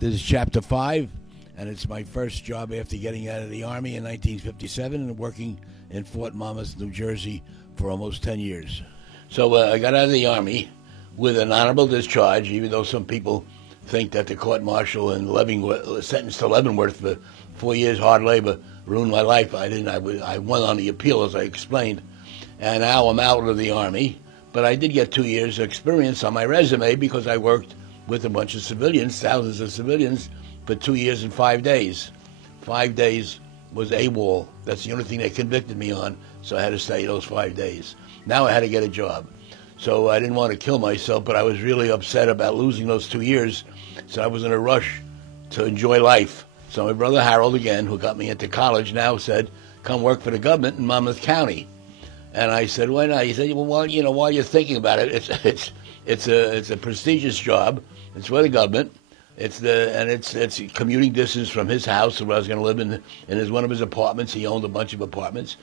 This is Chapter 5, and it's my first job after getting out of the Army in 1957 and working in Fort Monmouth, New Jersey for almost 10 years. So I got out of the Army with an honorable discharge, even though some people think that the court-martial and sentence to Leavenworth for 4 years hard labor ruined my life. I didn't. I won on the appeal, as I explained, and now I'm out of the Army. But I did get 2 years of experience on my resume because I worked with a bunch of civilians, thousands of civilians, for 2 years and 5 days. 5 days was AWOL. That's the only thing they convicted me on, so I had to stay those 5 days. Now I had to get a job. So I didn't want to kill myself, but I was really upset about losing those 2 years, so I was in a rush to enjoy life. So my brother Harold, again, who got me into college, now said, come work for the government in Monmouth County. And I said, why not? He said, well, while you're thinking about it, it's a prestigious job. It's for the government. It's commuting distance from his house, where I was going to live in one of his apartments. He owned a bunch of apartments,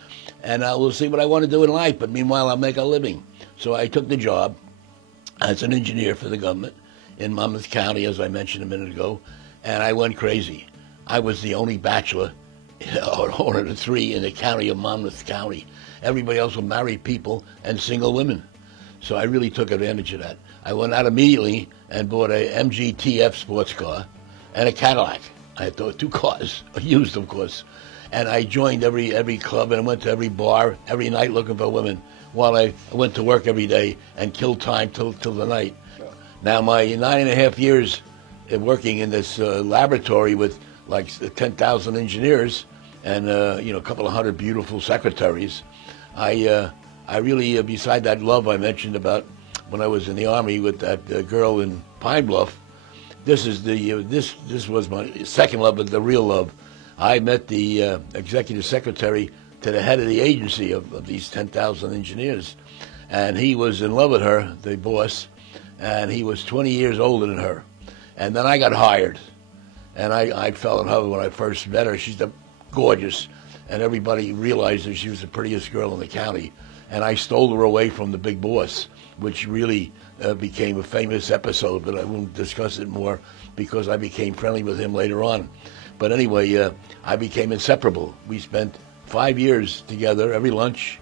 and we'll see what I want to do in life. But meanwhile, I'll make a living. So I took the job as an engineer for the government in Monmouth County, as I mentioned a minute ago, and I went crazy. I was the only bachelor, or one of the three in the county of Monmouth County. Everybody else were married people and single women. So I really took advantage of that. I went out immediately and bought a MGTF sports car and a Cadillac. I had 2 cars, used of course. And I joined every club and I went to every bar every night looking for women while I went to work every day and killed time till the night. Now my 9.5 years working in this laboratory with like 10,000 engineers and a couple of hundred beautiful secretaries, I really, beside that love I mentioned about when I was in the Army with that girl in Pine Bluff, this was my second love, but the real love. I met the executive secretary to the head of the agency of these 10,000 engineers, and he was in love with her, the boss, and he was 20 years older than her. And then I got hired, and I fell in love when I first met her. She's gorgeous, and everybody realized that she was the prettiest girl in the county. And I stole her away from the big boss, which really became a famous episode, but I won't discuss it more because I became friendly with him later on. But anyway, I became inseparable. We spent 5 years together, every lunch,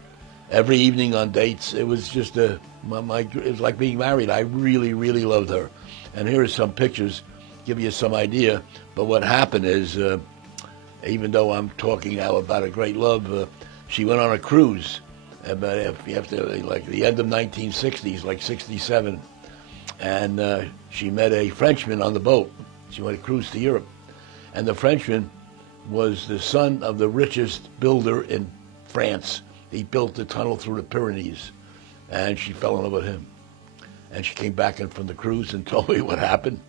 every evening on dates. It was just it was like being married. I really, really loved her. And here are some pictures, give you some idea. But what happened is, even though I'm talking now about a great love, she went on a cruise. But after like the end of 1960s, like 67, and she met a Frenchman on the boat. She went to cruise to Europe, and the Frenchman was the son of the richest builder in France. He built the tunnel through the Pyrenees, and she fell in love with him. And she came back in from the cruise and told me what happened,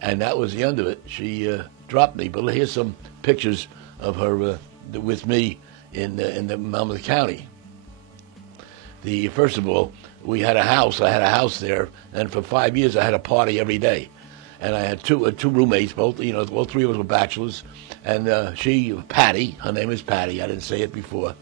and that was the end of it. She dropped me. But here's some pictures of her with me in the Monmouth County. First of all, we had a house. I had a house there, and for 5 years I had a party every day. And I had two roommates, both, all three of us were bachelors. And Patty, her name is Patty, I didn't say it before,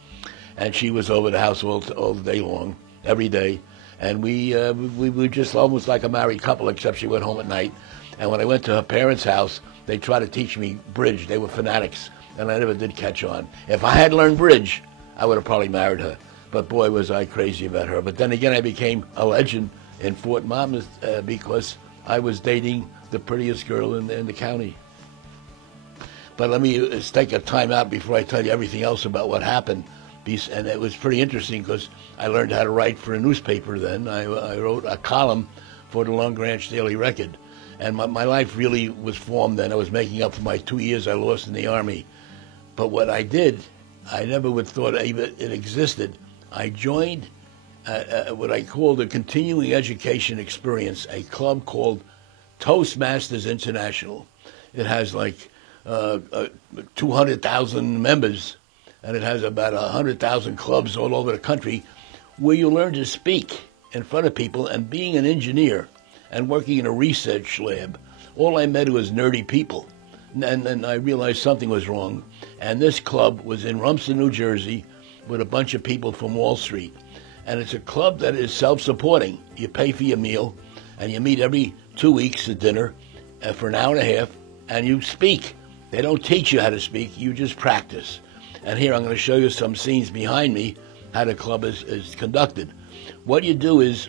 and she was over the house all day long, every day. And we were just almost like a married couple, except she went home at night. And when I went to her parents' house, they tried to teach me bridge. They were fanatics, and I never did catch on. If I had learned bridge, I would have probably married her. But boy, was I crazy about her. But then again, I became a legend in Fort Monmouth because I was dating the prettiest girl in the county. But let me take a time out before I tell you everything else about what happened. And it was pretty interesting because I learned how to write for a newspaper then. I wrote a column for the Long Branch Daily Record. And my life really was formed then. I was making up for my 2 years I lost in the Army. But what I did, I never would have thought it existed. I joined what I called a continuing education experience, a club called Toastmasters International. It has like 200,000 members, and it has about 100,000 clubs all over the country where you learn to speak in front of people. And being an engineer and working in a research lab, all I met was nerdy people. And then I realized something was wrong. And this club was in Rumson, New Jersey, with a bunch of people from Wall Street. And it's a club that is self-supporting. You pay for your meal, and you meet every 2 weeks at dinner for an hour and a half, and you speak. They don't teach you how to speak, you just practice. And here I'm going to show you some scenes behind me, how the club is conducted. What you do is,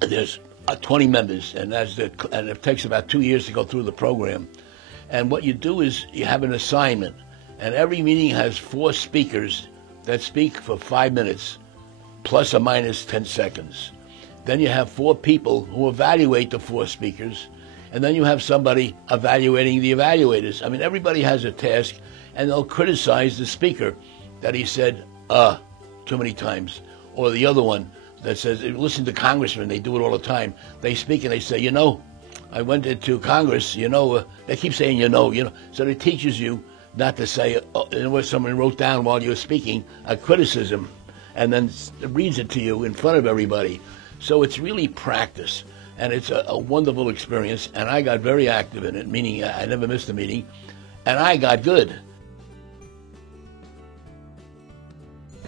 there's 20 members, and it takes about 2 years to go through the program. And what you do is you have an assignment, and every meeting has 4 speakers that speak for 5 minutes, plus or minus 10 seconds. Then you have 4 people who evaluate the 4 speakers, and then you have somebody evaluating the evaluators. I mean, everybody has a task, and they'll criticize the speaker that he said, too many times. Or the other one that says, listen to congressmen, they do it all the time. They speak and they say, I went into Congress, they keep saying, So it teaches you not to say what someone wrote down while you're speaking, a criticism, and then reads it to you in front of everybody. So it's really practice. And it's a wonderful experience, and I got very active in it, meaning I never missed a meeting, and I got good.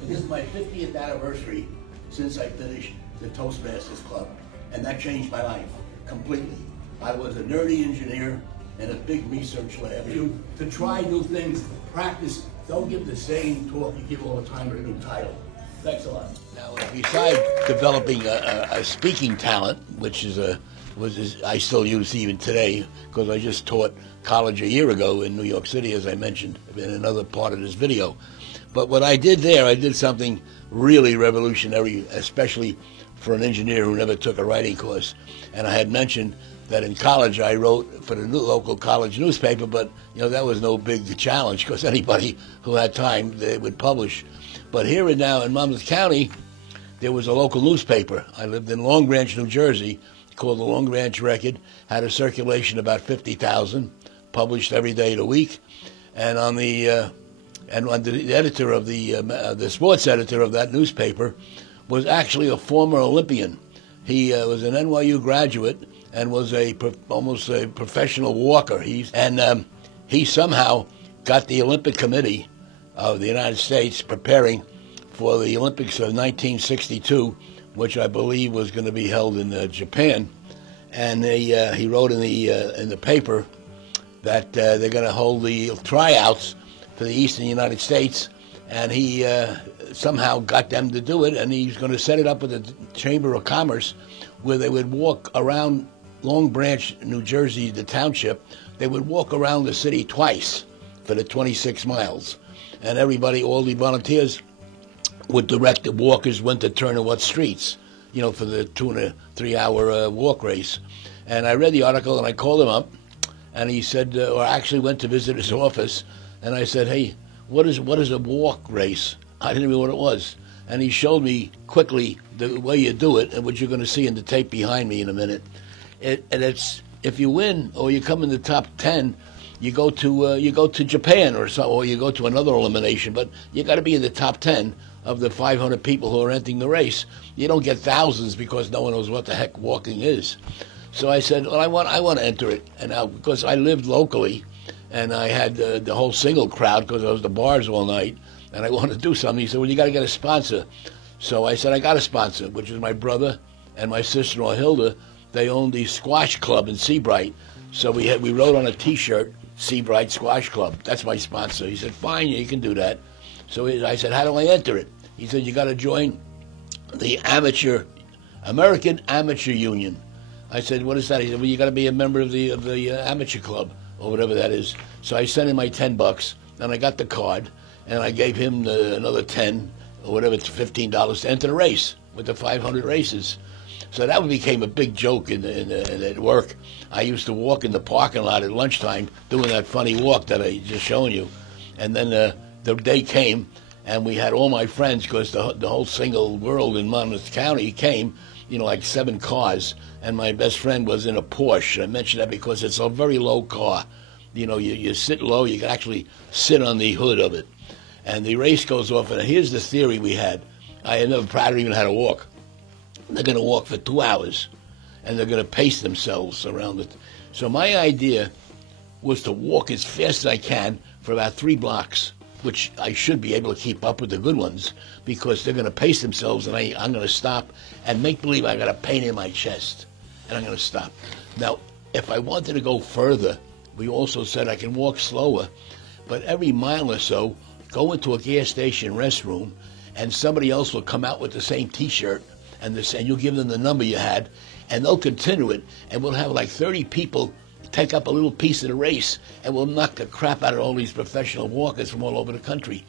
This is my 50th anniversary since I finished the Toastmasters Club, and that changed my life completely. I was a nerdy engineer in a big research lab. To try new things, practice, don't give the same talk you give all the time with a new title. Thanks a lot. Now, besides developing a speaking talent, which I still use even today, because I just taught college a year ago in New York City, as I mentioned in another part of this video. But what I did there, I did something really revolutionary, especially for an engineer who never took a writing course. And I had mentioned that in college I wrote for the local college newspaper, but that was no big challenge, because anybody who had time, they would publish. But here and now in Monmouth County, there was a local newspaper. I lived in Long Branch, New Jersey, called the Long Branch Record, had a circulation about 50,000, published every day of the week, and the editor of the sports editor of that newspaper was actually a former Olympian. He was an NYU graduate and was almost a professional walker. He somehow got the Olympic Committee of the United States preparing for the Olympics of 1962, which I believe was going to be held in Japan. And he wrote in the paper that they're going to hold the tryouts for the Eastern United States, and he somehow got them to do it, and he's going to set it up with the Chamber of Commerce, where they would walk around Long Branch, New Jersey, the township. They would walk around the city twice for the 26 miles. And everybody, all the volunteers, would direct the walkers when to turn in what streets, for the 2 and a 3 hour walk race. And I read the article, and I called him up, and he said, or actually went to visit his office, and I said, hey, what is a walk race? I didn't know what it was. And he showed me quickly the way you do it, and what you're going to see in the tape behind me in a minute. And it's, if you win or you come in the top 10, you go to Japan or you go to another elimination, but you got to be in the top 10 of the 500 people who are entering the race. You don't get thousands because no one knows what the heck walking is. So I said, well, I want to enter it, and now because I lived locally, and I had the whole single crowd because I was at the bars all night, and I wanted to do something. He said, well, you got to get a sponsor. So I said, I got a sponsor, which is my brother and my sister-in-law Hilda. They owned the squash club in Seabright, so we wrote on a T-shirt, Seabright Squash Club. That's my sponsor. He said, fine, you can do that. So I said, how do I enter it? He said, you got to join the American Amateur Union. I said, what is that? He said, well, you got to be a member of the amateur club, or whatever that is. So I sent him my $10, and I got the card, and I gave him another 10 or whatever, it's $15 to enter the race with the 500 races. So that became a big joke at work. I used to walk in the parking lot at lunchtime doing that funny walk that I just shown you. And then the day came, and we had all my friends, because the whole single world in Monmouth County came, like 7 cars, and my best friend was in a Porsche. I mention that because it's a very low car. You sit low, you can actually sit on the hood of it. And the race goes off, and here's the theory we had. I had never probably even had to walk. They're going to walk for 2 hours, and they're going to pace themselves around it. So my idea was to walk as fast as I can for about 3 blocks, which I should be able to keep up with the good ones, because they're going to pace themselves, and I'm going to stop and make believe I got a pain in my chest, and I'm going to stop. Now, if I wanted to go further we also said I can walk slower, but every mile or so, go into a gas station restroom, and somebody else will come out with the same T-shirt, and you'll give them the number you had, and they'll continue it, and we'll have like 30 people take up a little piece of the race, and we'll knock the crap out of all these professional walkers from all over the country.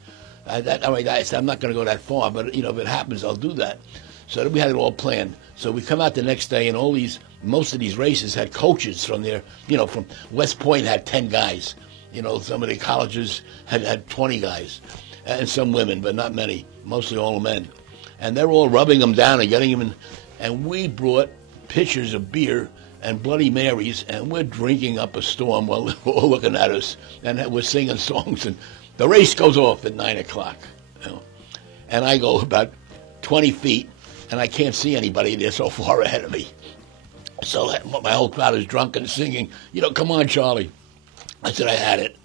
I'm not going to go that far, but if it happens, I'll do that. So we had it all planned. So we come out the next day, and most of these races had coaches from there. From West Point had 10 guys. Some of the colleges had 20 guys, and some women, but not many. Mostly all men, and they're all rubbing them down and getting them in. And we brought pitchers of beer and Bloody Marys, and we're drinking up a storm while they're all looking at us, and we're singing songs. And the race goes off at 9 o'clock, and I go about 20 feet, and I can't see anybody. They're so far ahead of me. So my whole crowd is drunk and singing, come on, Charlie. I said I had it.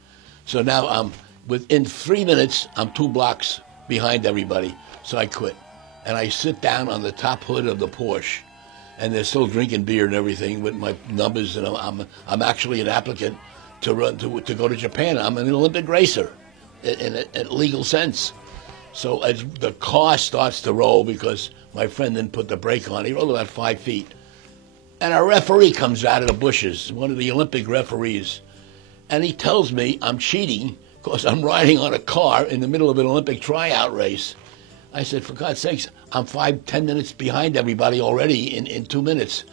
So now within 3 minutes, I'm 2 blocks behind everybody. So I quit. And I sit down on the top hood of the Porsche, and they're still drinking beer and everything with my numbers, and I'm actually an applicant to go to Japan. I'm an Olympic racer in a legal sense. So as the car starts to roll, because my friend didn't put the brake on, he rolled about 5 feet, and a referee comes out of the bushes, one of the Olympic referees, and he tells me I'm cheating because I'm riding on a car in the middle of an Olympic tryout race. I said, for God's sakes, I'm 5-10 minutes behind everybody already in 2 minutes.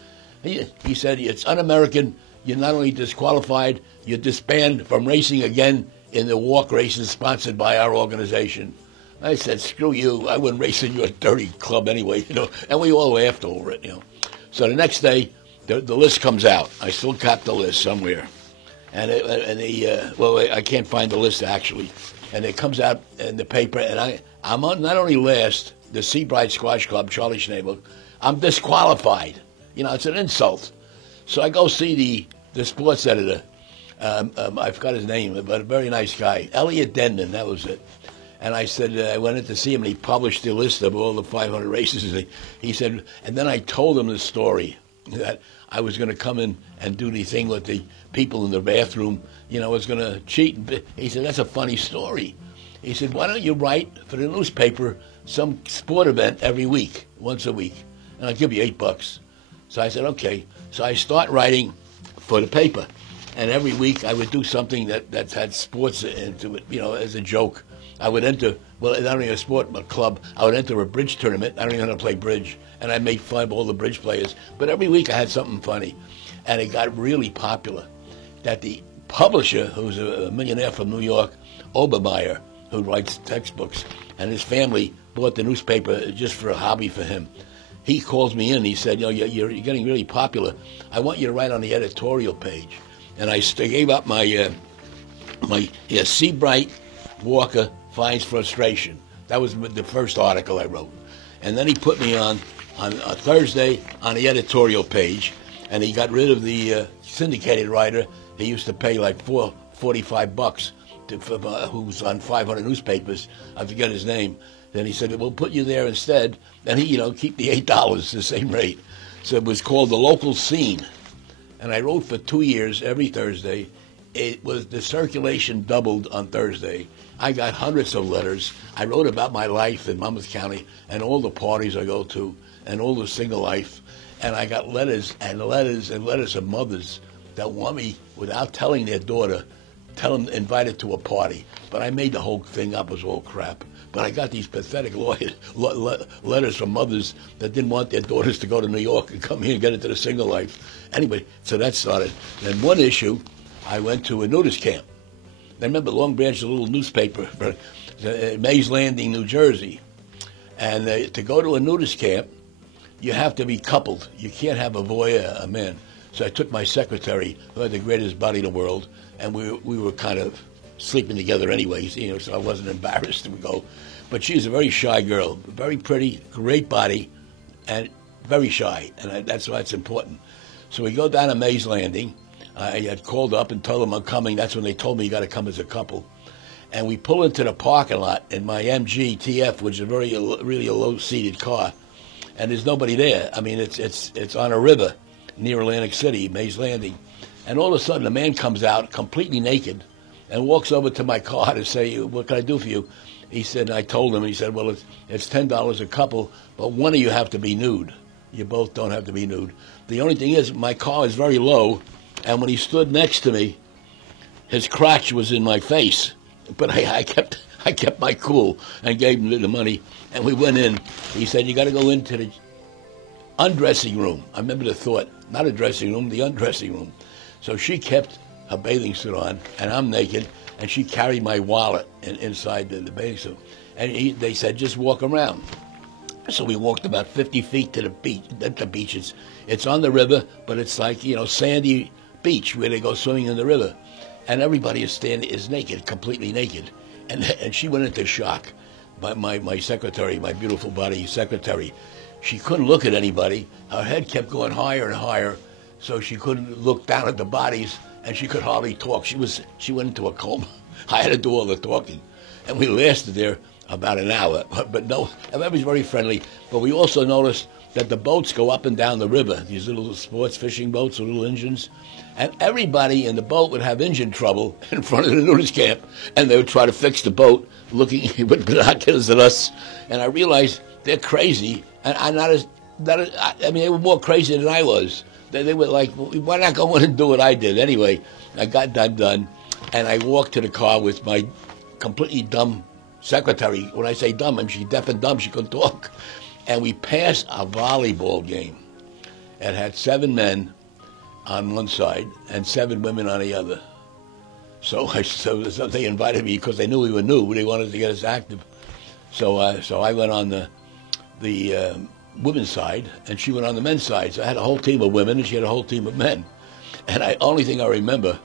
He said, it's un-American. You're not only disqualified, you're disbanded from racing again in the walk races sponsored by our organization. I said, screw you. I wouldn't race in your dirty club anyway, and we all laughed over it, So the next day, the list comes out. I still got the list somewhere. I can't find the list actually. And it comes out in the paper, and I'm on not only last, the Seabright Squash Club, Charlie Schnabel, I'm disqualified. It's an insult. So I go see the sports editor. I forgot his name, but a very nice guy. Elliot Denman, that was it. And I said, I went in to see him, and he published the list of all the 500 races. He said, and then I told him the story, that I was going to come in and do the thing with the people in the bathroom, I was going to cheat. He said, that's a funny story. He said, why don't you write for the newspaper some sport event every week, once a week, and I'll give you $8. So I said, okay. So I start writing for the paper, and every week I would do something that had sports into it, as a joke. I would enter, not only a sport, but a club. I would enter a bridge tournament. I don't even know how to play bridge, and I made fun of all the bridge players. But every week I had something funny, and it got really popular. That the publisher, who's a millionaire from New York, Obermeyer, who writes textbooks, and his family bought the newspaper just for a hobby for him. He calls me in. He said, you're getting really popular. I want you to write on the editorial page. And I gave up my Seabright Walker finds frustration. That was the first article I wrote. And then he put me on a Thursday on the editorial page, and he got rid of the syndicated writer. He used to pay like $45 who's on 500 newspapers. I forget his name. Then he said, we'll put you there instead. And he, keep the $8, the same rate. So it was called The Local Scene. And I wrote for 2 years every Thursday. The circulation doubled on Thursday. I got hundreds of letters. I wrote about my life in Monmouth County and all the parties I go to and all the single life. And I got letters and letters and letters of mothers that want me, without telling their daughter, invited to a party. But I made the whole thing up. It was all crap. But I got these pathetic letters from mothers that didn't want their daughters to go to New York and come here and get into the single life. Anyway, so that started. Then one issue, I went to a nudist camp. I remember Long Branch, a little newspaper, Mays Landing, New Jersey. And to go to a nudist camp, you have to be coupled. You can't have a voyeur, a man. So I took my secretary, who had the greatest body in the world, and we were kind of sleeping together anyways, so I wasn't embarrassed to go. But she's a very shy girl, very pretty, great body, and very shy, and that's why it's important. So we go down to Mays Landing. I had called up and told them I'm coming. That's when they told me you got to come as a couple. And we pull into the parking lot in my MG TF, which is really a low-seated car, and there's nobody there. I mean, it's on a river near Atlantic City, Mays Landing. And all of a sudden, a man comes out completely naked and walks over to my car to say, "What can I do for you?" He said, I told him, he said, "Well, it's $10 a couple, but one of you have to be nude. You both don't have to be nude. The only thing is, my car is very low, and when he stood next to me, his crotch was in my face. But I kept my cool and gave him the money, and we went in. He said, "You got to go into the undressing room." I remember the thought, not a dressing room, the undressing room. So she kept her bathing suit on, and I'm naked, and she carried my wallet inside the bathing suit. And they said, "Just walk around." So we walked about 50 feet to the beach. The beach, it's on the river, but it's like, sandy beach where they go swimming in the river. And everybody is naked, completely naked. And she went into shock. My secretary, my beautiful body secretary, she couldn't look at anybody. Her head kept going higher and higher, so she couldn't look down at the bodies, and she could hardly talk. She went into a coma. I had to do all the talking. And we lasted there about an hour. But no, everybody's very friendly. But we also noticed that the boats go up and down the river, these little sports fishing boats with little engines. And everybody in the boat would have engine trouble in front of the nudist camp, and they would try to fix the boat, looking with binoculars at us. And I realized they're crazy, and I'm not as they were more crazy than I was. They were like, "Why not go in and do what I did?" Anyway, I got that done, and I walked to the car with my completely dumb secretary. When I say dumb, I mean she's deaf and dumb. She couldn't talk. And we passed a volleyball game. It had 7 men on one side and 7 women on the other. So they invited me because they knew we were new. They wanted to get us active. So I went on the women's side, and she went on the men's side. So I had a whole team of women, and she had a whole team of men. And only thing I remember,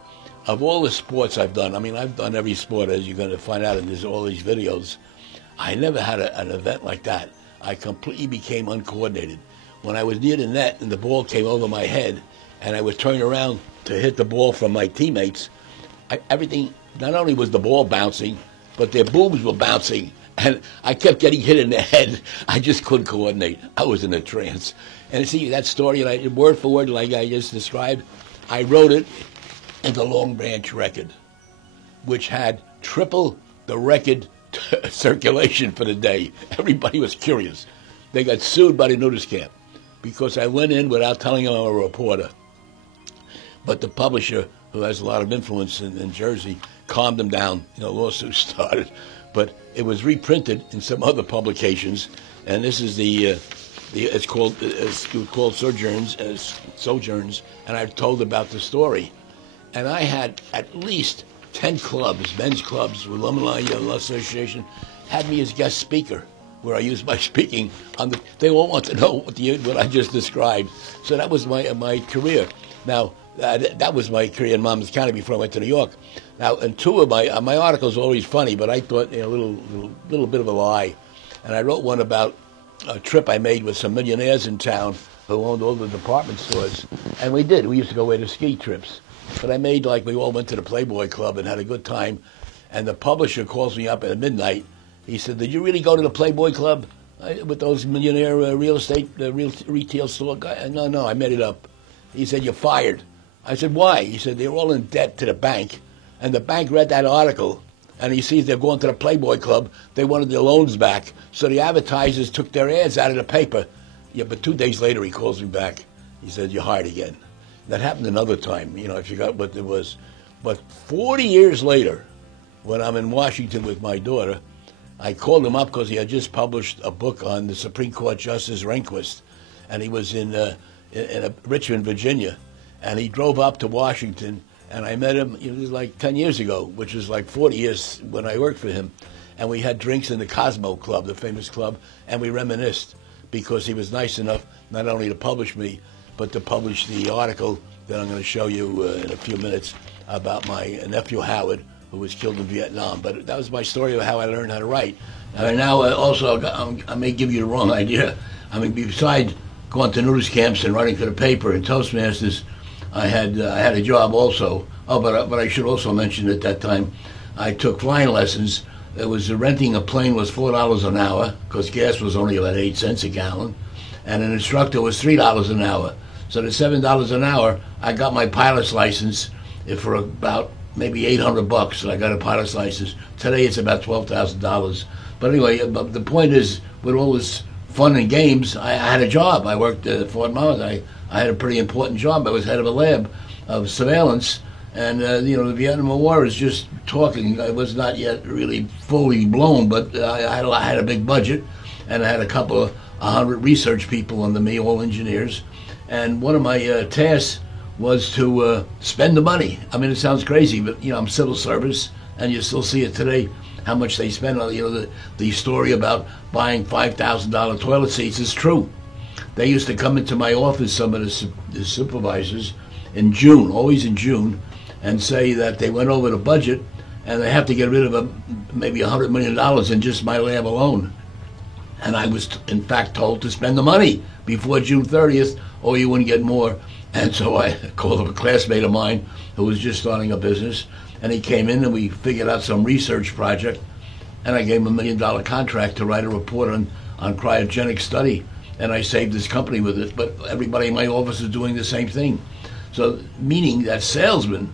of all the sports I've done, I mean, I've done every sport, as you're going to find out in all these videos. I never had an event like that. I completely became uncoordinated. When I was near the net and the ball came over my head, and I would turn around to hit the ball from my teammates, everything, not only was the ball bouncing, but their boobs were bouncing, and I kept getting hit in the head. I just couldn't coordinate. I was in a trance. And see, that story, word for word, like I just described, I wrote it in the Long Branch Record, which had triple the record circulation for the day. Everybody was curious. They got sued by the nudist camp because I went in without telling them I'm a reporter. But the publisher, who has a lot of influence in Jersey, calmed them down. Lawsuits started. But it was reprinted in some other publications, and this is it's called Sojourns, and I've told about the story. And I had at least 10 clubs, men's clubs, Alumni Association, had me as guest speaker, where I used my speaking they all want to know what I just described. So that was my career. Now, that was my career in Monmouth County before I went to New York. Now, and 2 of my articles are always funny, but I thought a little bit of a lie. And I wrote one about a trip I made with some millionaires in town who owned all the department stores. And we did. We used to go away to ski trips. But I made like we all went to the Playboy Club and had a good time. And the publisher calls me up at midnight. He said, "Did you really go to the Playboy Club with those millionaire real estate, retail store guys?" No, I made it up. He said, "You're fired." I said, "Why?" He said, "They're all in debt to the bank." And the bank read that article, and he sees they're going to the Playboy Club. They wanted their loans back. So the advertisers took their ads out of the paper. Yeah, but 2 days later, he calls me back. He said, "You're hired again." That happened another time, I forgot what it was. But 40 years later, when I'm in Washington with my daughter, I called him up because he had just published a book on the Supreme Court Justice Rehnquist, and he was in Richmond, Virginia, and he drove up to Washington, and I met him, it was like 10 years ago, which was like 40 years when I worked for him, and we had drinks in the Cosmo Club, the famous club, and we reminisced because he was nice enough not only to publish me, but to publish the article that I'm going to show you in a few minutes about my nephew Howard, who was killed in Vietnam. But that was my story of how I learned how to write. And now also, I may give you the wrong idea. I mean, besides going to nudist camps and writing to the paper and Toastmasters, I had a job also. Oh, but I should also mention at that time, I took flying lessons. It was renting a plane was $4 an hour because gas was only about 8 cents a gallon, and an instructor was $3 an hour. So the $7 an hour, I got my pilot's license for about maybe $800, and I got a pilot's license. Today it's about $12,000. But anyway, the point is, with all this fun and games, I had a job. I worked at Fort Monmouth. I had a pretty important job. I was head of a lab of surveillance, and the Vietnam War is just talking. I was not yet really fully blown, but I had a big budget, and I had a couple of 100 research people under me, all engineers. And one of my tasks was to spend the money. I mean, it sounds crazy, but I'm civil service, and you still see it today, how much they spend on, the story about buying $5,000 toilet seats is true. They used to come into my office, some of the supervisors, in June, always in June, and say that they went over the budget and they have to get rid of maybe $100 million in just my lab alone. And I was, in fact, told to spend the money before June 30th, or you wouldn't get more. And so I called up a classmate of mine who was just starting a business, and he came in and we figured out some research project, and I gave him $1 million contract to write a report on cryogenic study, and I saved his company with it. But everybody in my office is doing the same thing. So meaning that salesmen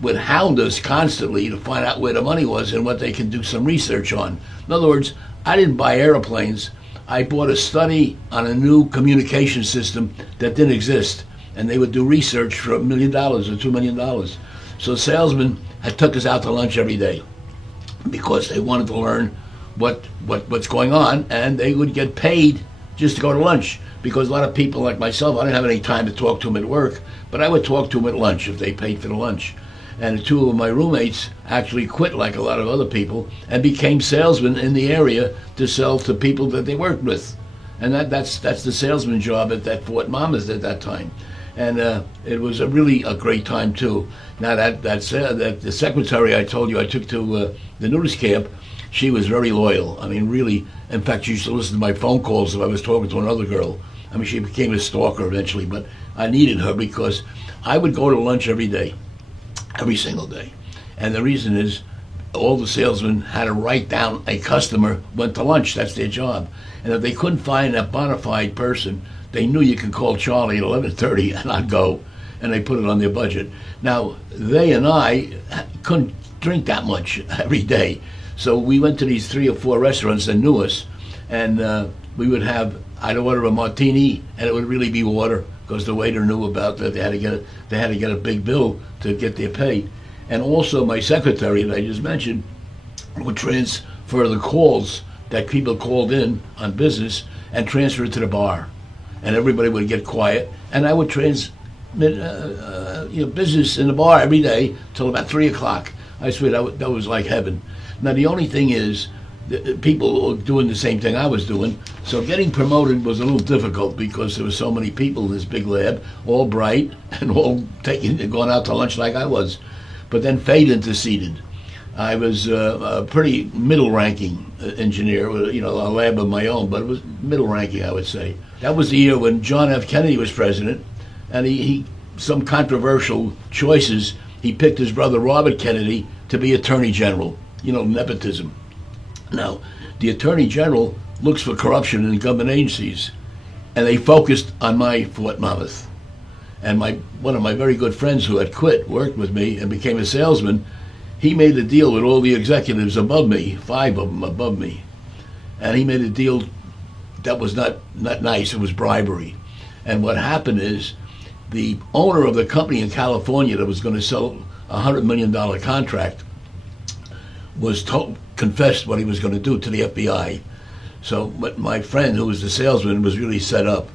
would hound us constantly to find out where the money was and what they can do some research on. In other words, I didn't buy airplanes. I bought a study on a new communication system that didn't exist, and they would do research for $1 million or $2 million. So salesmen had took us out to lunch every day because they wanted to learn what's going on, and they would get paid just to go to lunch. Because a lot of people like myself, I didn't have any time to talk to them at work, but I would talk to them at lunch if they paid for the lunch. And two of my roommates actually quit, like a lot of other people, and became salesmen in the area to sell to people that they worked with. And that's the salesman job at Fort Monmouth at that time. And it was really a great time too. Now that the secretary I told you I took to the nudist camp, she was very loyal. I mean, really. In fact, she used to listen to my phone calls if I was talking to another girl. I mean, she became a stalker eventually, but I needed her because I would go to lunch every day, every single day. And the reason is all the salesmen had to write down a customer went to lunch. That's their job. And if they couldn't find a bona fide person, they knew you could call Charlie at 11:30 and I'd go. And they put it on their budget. Now, they and I couldn't drink that much every day. So we went to these 3 or 4 restaurants that knew us, and I'd order a martini, and it would really be water, because the waiter knew about that. They had to get a big bill to get their pay. And also my secretary that I just mentioned would transfer the calls that people called in on business and transfer it to the bar. And everybody would get quiet, and I would transmit business in the bar every day till about 3 o'clock. I swear that was like heaven. Now the only thing is, people were doing the same thing I was doing, so getting promoted was a little difficult because there were so many people in this big lab, all bright and all going out to lunch like I was. But then fate interceded. I was a pretty middle-ranking engineer, a lab of my own, but it was middle-ranking, I would say. That was the year when John F. Kennedy was president, and he some controversial choices. He picked his brother Robert Kennedy to be Attorney General. Nepotism. Now, the Attorney General looks for corruption in government agencies, and they focused on my Fort Monmouth. And one of my very good friends who had quit worked with me and became a salesman. He made a deal with all the executives above me, 5 of them above me, and he made a deal that was not nice. It was bribery. And what happened is, the owner of the company in California that was going to sell a $100 million contract confessed what he was going to do to the FBI. So, but my friend, who was the salesman, was really set up.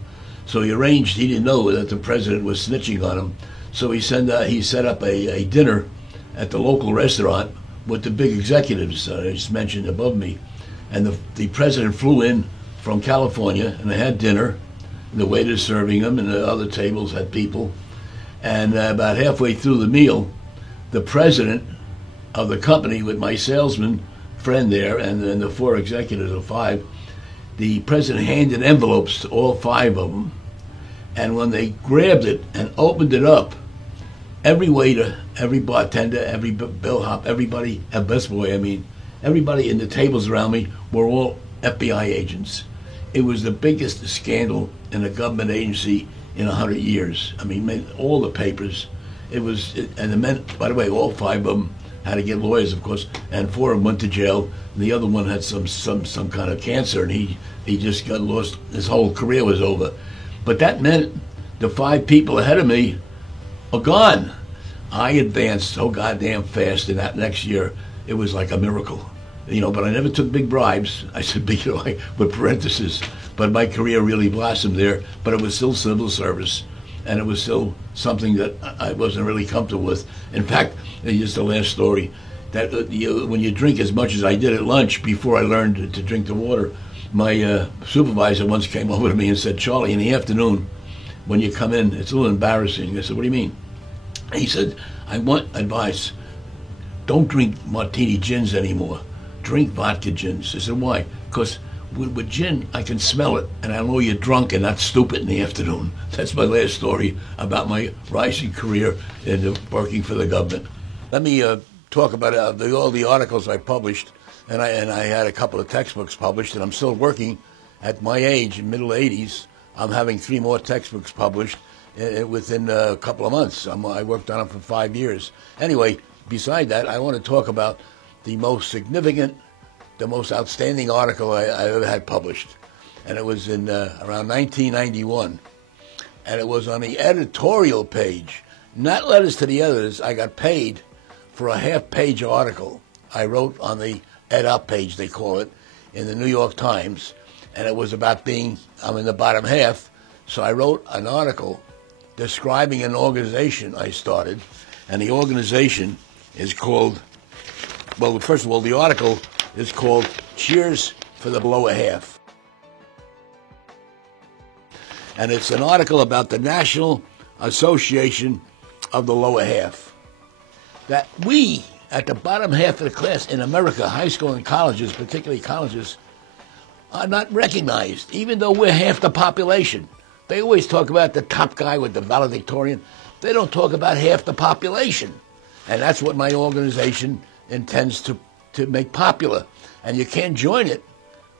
So he didn't know that the president was snitching on him. So he set up a dinner at the local restaurant with the big executives I just mentioned above me. And the president flew in from California, and they had dinner. And the waiters serving them, and the other tables had people. And about halfway through the meal, the president of the company, with my salesman friend there and then the 4 executives or 5, the president handed envelopes to all 5 of them. And when they grabbed it and opened it up, every waiter, every bartender, every bellhop, everybody, a busboy, everybody in the tables around me were all FBI agents. It was the biggest scandal in a government agency in 100 years. I mean, all the papers. And the men, by the way, all 5 of them had to get lawyers, of course, and 4 of them went to jail. And the other one had some kind of cancer, and he just got lost. His whole career was over. But that meant the 5 people ahead of me are gone. I advanced so goddamn fast in that next year. It was like a miracle, but I never took big bribes. I said big, with parentheses. But my career really blossomed there. But it was still civil service, and it was still something that I wasn't really comfortable with. In fact, just the last story, that when you drink as much as I did at lunch before I learned to drink the water, my supervisor once came over to me and said, "Charlie, in the afternoon, when you come in, it's a little embarrassing." I said, "What do you mean?" He said, "I want advice. Don't drink martini gins anymore. Drink vodka gins." I said, "Why?" "Because with gin, I can smell it, and I know you're drunk and not stupid in the afternoon." That's my last story about my rising career in working for the government. Let me talk about all the articles I published, and I had a couple of textbooks published, and I'm still working at my age, in middle 80s. I'm having 3 more textbooks published within a couple of months. I worked on them for 5 years. Anyway, beside that, I want to talk about the most significant, the most outstanding article I ever had published. And it was in around 1991. And it was on the editorial page, not letters to the editors. I got paid for a half-page article I wrote on the ed-up page, they call it, in the New York Times. And it was about I'm in the bottom half. So I wrote an article describing an organization I started. And the organization is called, well, first of all, the article is called Cheers for the Lower Half. And it's an article about the National Association of the Lower Half. That we, at the bottom half of the class in America, high school and colleges, particularly colleges, are not recognized, even though we're half the population. They always talk about the top guy with the valedictorian. They don't talk about half the population. And that's what my organization intends to make popular. And you can't join it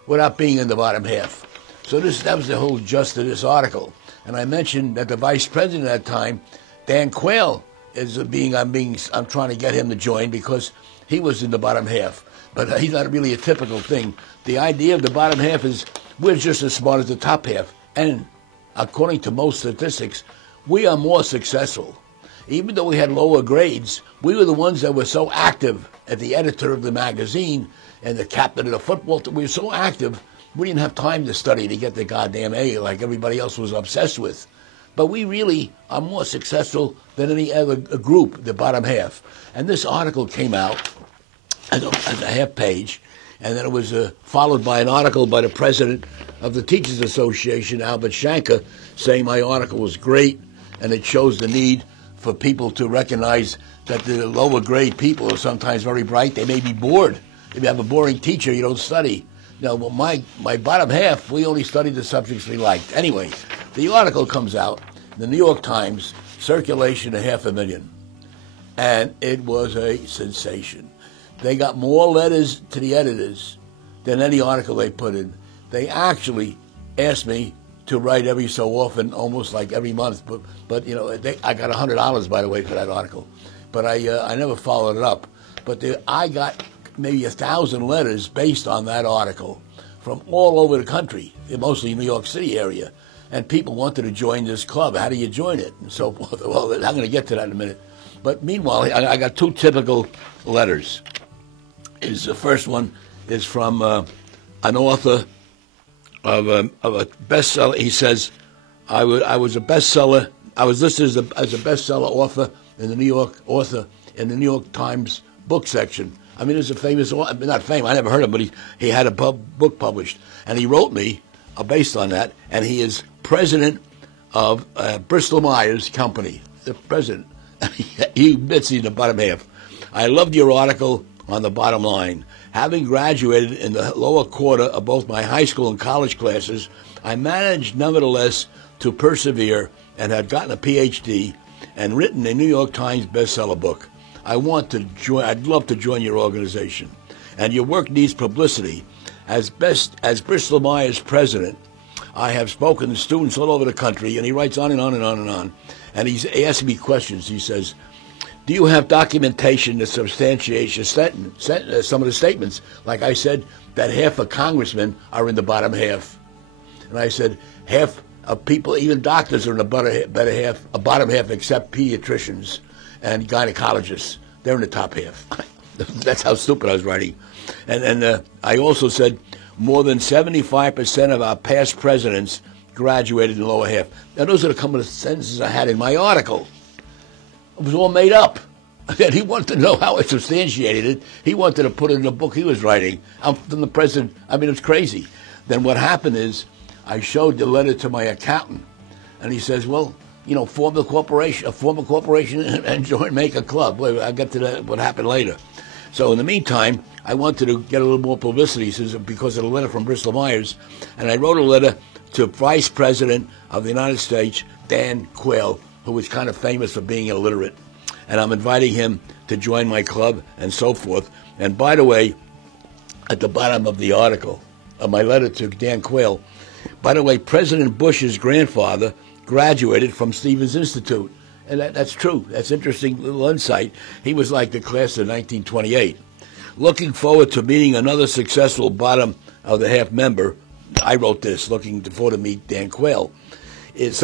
without being in the bottom half. So that was the whole gist of this article. And I mentioned that the vice president at that time, Dan Quayle, I'm trying to get him to join because he was in the bottom half. But he's not really a typical thing. The idea of the bottom half is we're just as smart as the top half. And according to most statistics, we are more successful. Even though we had lower grades, we were the ones that were so active. As the editor of the magazine and the captain of the football team, we were so active, we didn't have time to study to get the goddamn A like everybody else was obsessed with. But we really are more successful than any other group, the bottom half. And this article came out as a half page, and then it was followed by an article by the president of the Teachers Association, Albert Shanker, saying my article was great, and it shows the need for people to recognize that the lower grade people are sometimes very bright. They may be bored. If you have a boring teacher, you don't study. Well, my bottom half, we only studied the subjects we liked. Anyway, the article comes out, the New York Times, circulation of 500,000. And it was a sensation. They got more letters to the editors than any article they put in. They actually asked me to write every so often, almost like every month. But I got $100, by the way, for that article. But I never followed it up. But I got maybe 1,000 letters based on that article from all over the country, mostly New York City area. And people wanted to join this club. How do you join it? And so forth. Well, I'm going to get to that in a minute. But meanwhile, I got 2 typical letters. The first one is from an author of a bestseller. He says, I was a bestseller. I was listed as a bestseller author in the New York Times book section. I mean, it's a famous, not famous, I never heard of him, but he had a book published. And he wrote me based on that, and he is president of Bristol Myers Company, the president. He admits he's in the bottom half. I loved your article on the bottom line. Having graduated in the lower quarter of both my high school and college classes, I managed nevertheless to persevere and had gotten a PhD and written a New York Times bestseller book. I'd love to join your organization. And your work needs publicity. As Bristol Myers president, I have spoken to students all over the country, and he writes on and on and on and on. And he's asking me questions. He says, do you have documentation that substantiates some of the statements? Like I said, that half of congressmen are in the bottom half. And I said, half of people, even doctors, are in the bottom half, except pediatricians and gynecologists. They're in the top half. That's how stupid I was writing. And I also said more than 75% of our past presidents graduated in the lower half. Now, those are the couple of sentences I had in my article. It was all made up. And he wanted to know how I substantiated it. He wanted to put it in a book he was writing. I'm from the president. I mean, it's crazy. Then what happened is I showed the letter to my accountant, and he says, well, you know, form a corporation and join, make a club. Well, I'll get to that, what happened later. So in the meantime, I wanted to get a little more publicity because of the letter from Bristol Myers, and I wrote a letter to Vice President of the United States, Dan Quayle, who was kind of famous for being illiterate. And I'm inviting him to join my club and so forth. And by the way, at the bottom of the article, of my letter to Dan Quayle, by the way, President Bush's grandfather graduated from Stevens Institute. And that's true. That's interesting little insight. He was like the class of 1928. Looking forward to meeting another successful bottom of the half member. I wrote this, looking forward to meet Dan Quayle. If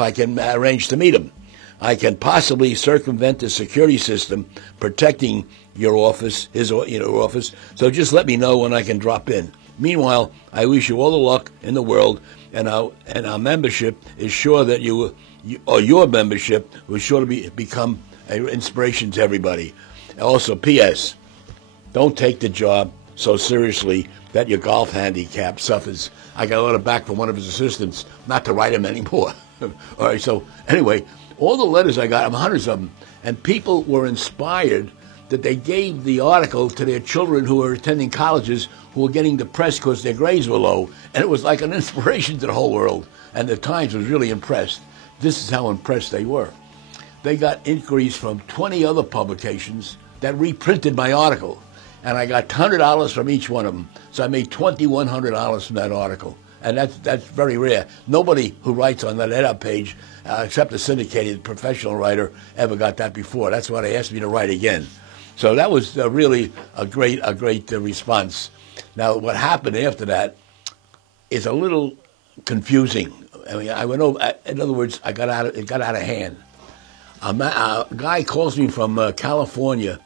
I can arrange to meet him, I can possibly circumvent the security system protecting your office, your office. So just let me know when I can drop in. Meanwhile, I wish you all the luck in the world, and our membership is sure that your membership will sure to become an inspiration to everybody. Also, P.S. Don't take the job so seriously that your golf handicap suffers. I got a letter back from one of his assistants not to write him anymore. All right, so anyway, all the letters I got, hundreds of them, and people were inspired that they gave the article to their children who were attending colleges who were getting depressed because their grades were low, and it was like an inspiration to the whole world, and the Times was really impressed. This is how impressed they were. They got inquiries from 20 other publications that reprinted my article, and I got $100 from each one of them, so I made $2,100 from that article, and that's very rare. Nobody who writes on that edit page, except a syndicated professional writer, ever got that before. That's why they asked me to write again. So that was really a great response. Now, what happened after that is a little confusing. I mean, I went over. In other words, it got out of hand. A guy calls me from California,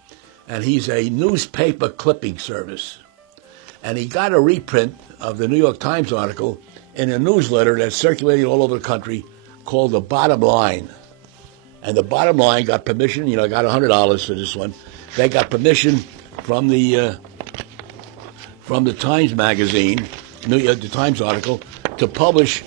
and he's a newspaper clipping service, and he got a reprint of the New York Times article in a newsletter that's circulating all over the country called The Bottom Line. And The Bottom Line got permission. I got $100 for this one. They got permission from the Times magazine, the Times article, to publish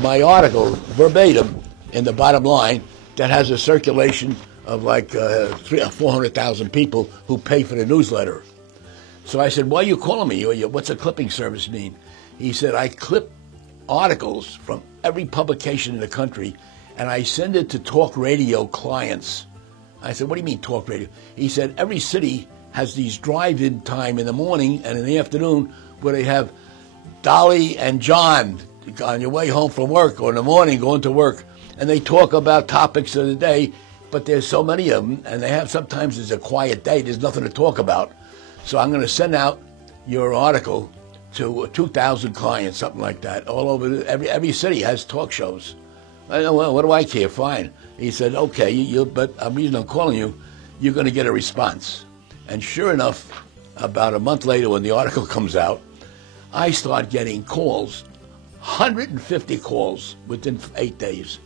my article verbatim in The Bottom Line that has a circulation of like 300,000 or 400,000 people who pay for the newsletter. So I said, why are you calling me? What's a clipping service mean? He said, I clip articles from every publication in the country, and I send it to talk radio clients. I said, what do you mean talk radio? He said, every city has these drive-in time in the morning and in the afternoon where they have Dolly and John on your way home from work or in the morning going to work, and they talk about topics of the day, but there's so many of them, and sometimes it's a quiet day, there's nothing to talk about. So I'm going to send out your article to 2,000 clients, something like that, all over. Every city has talk shows. I know, well, what do I care? Fine. He said, okay, but the reason I'm calling you, you're going to get a response. And sure enough, about a month later when the article comes out, I start getting calls, 150 calls within 8 days.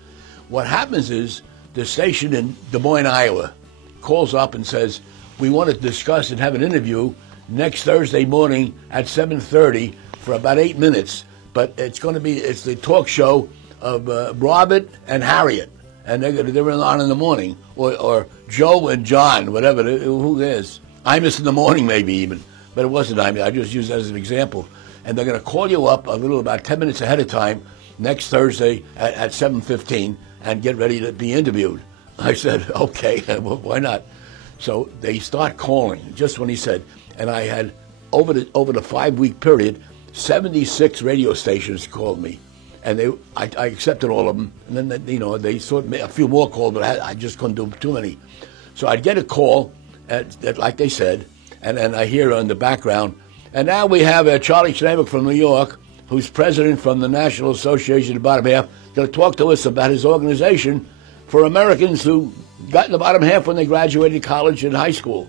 What happens is the station in Des Moines, Iowa, calls up and says, we want to discuss and have an interview next Thursday morning at 7:30 for about 8 minutes. But it's the talk show of Robert and Harriet, and they're on in the morning, or Joe and John, whatever, who is. Imus in the morning maybe even, but it wasn't Imus. I just used that as an example. And they're going to call you up about 10 minutes ahead of time next Thursday at 7:15 and get ready to be interviewed. I said, okay, well, why not? So they start calling, just when he said, and I had, over the 5-week period, 76 radio stations called me, and I accepted all of them. And then they thought a few more called, but I just couldn't do too many. So I'd get a call, like they said, and I hear in the background, and now we have Charlie Schneeberg from New York, who's president from the National Association of the Bottom Half, going to talk to us about his organization for Americans who got in the bottom half when they graduated college and high school.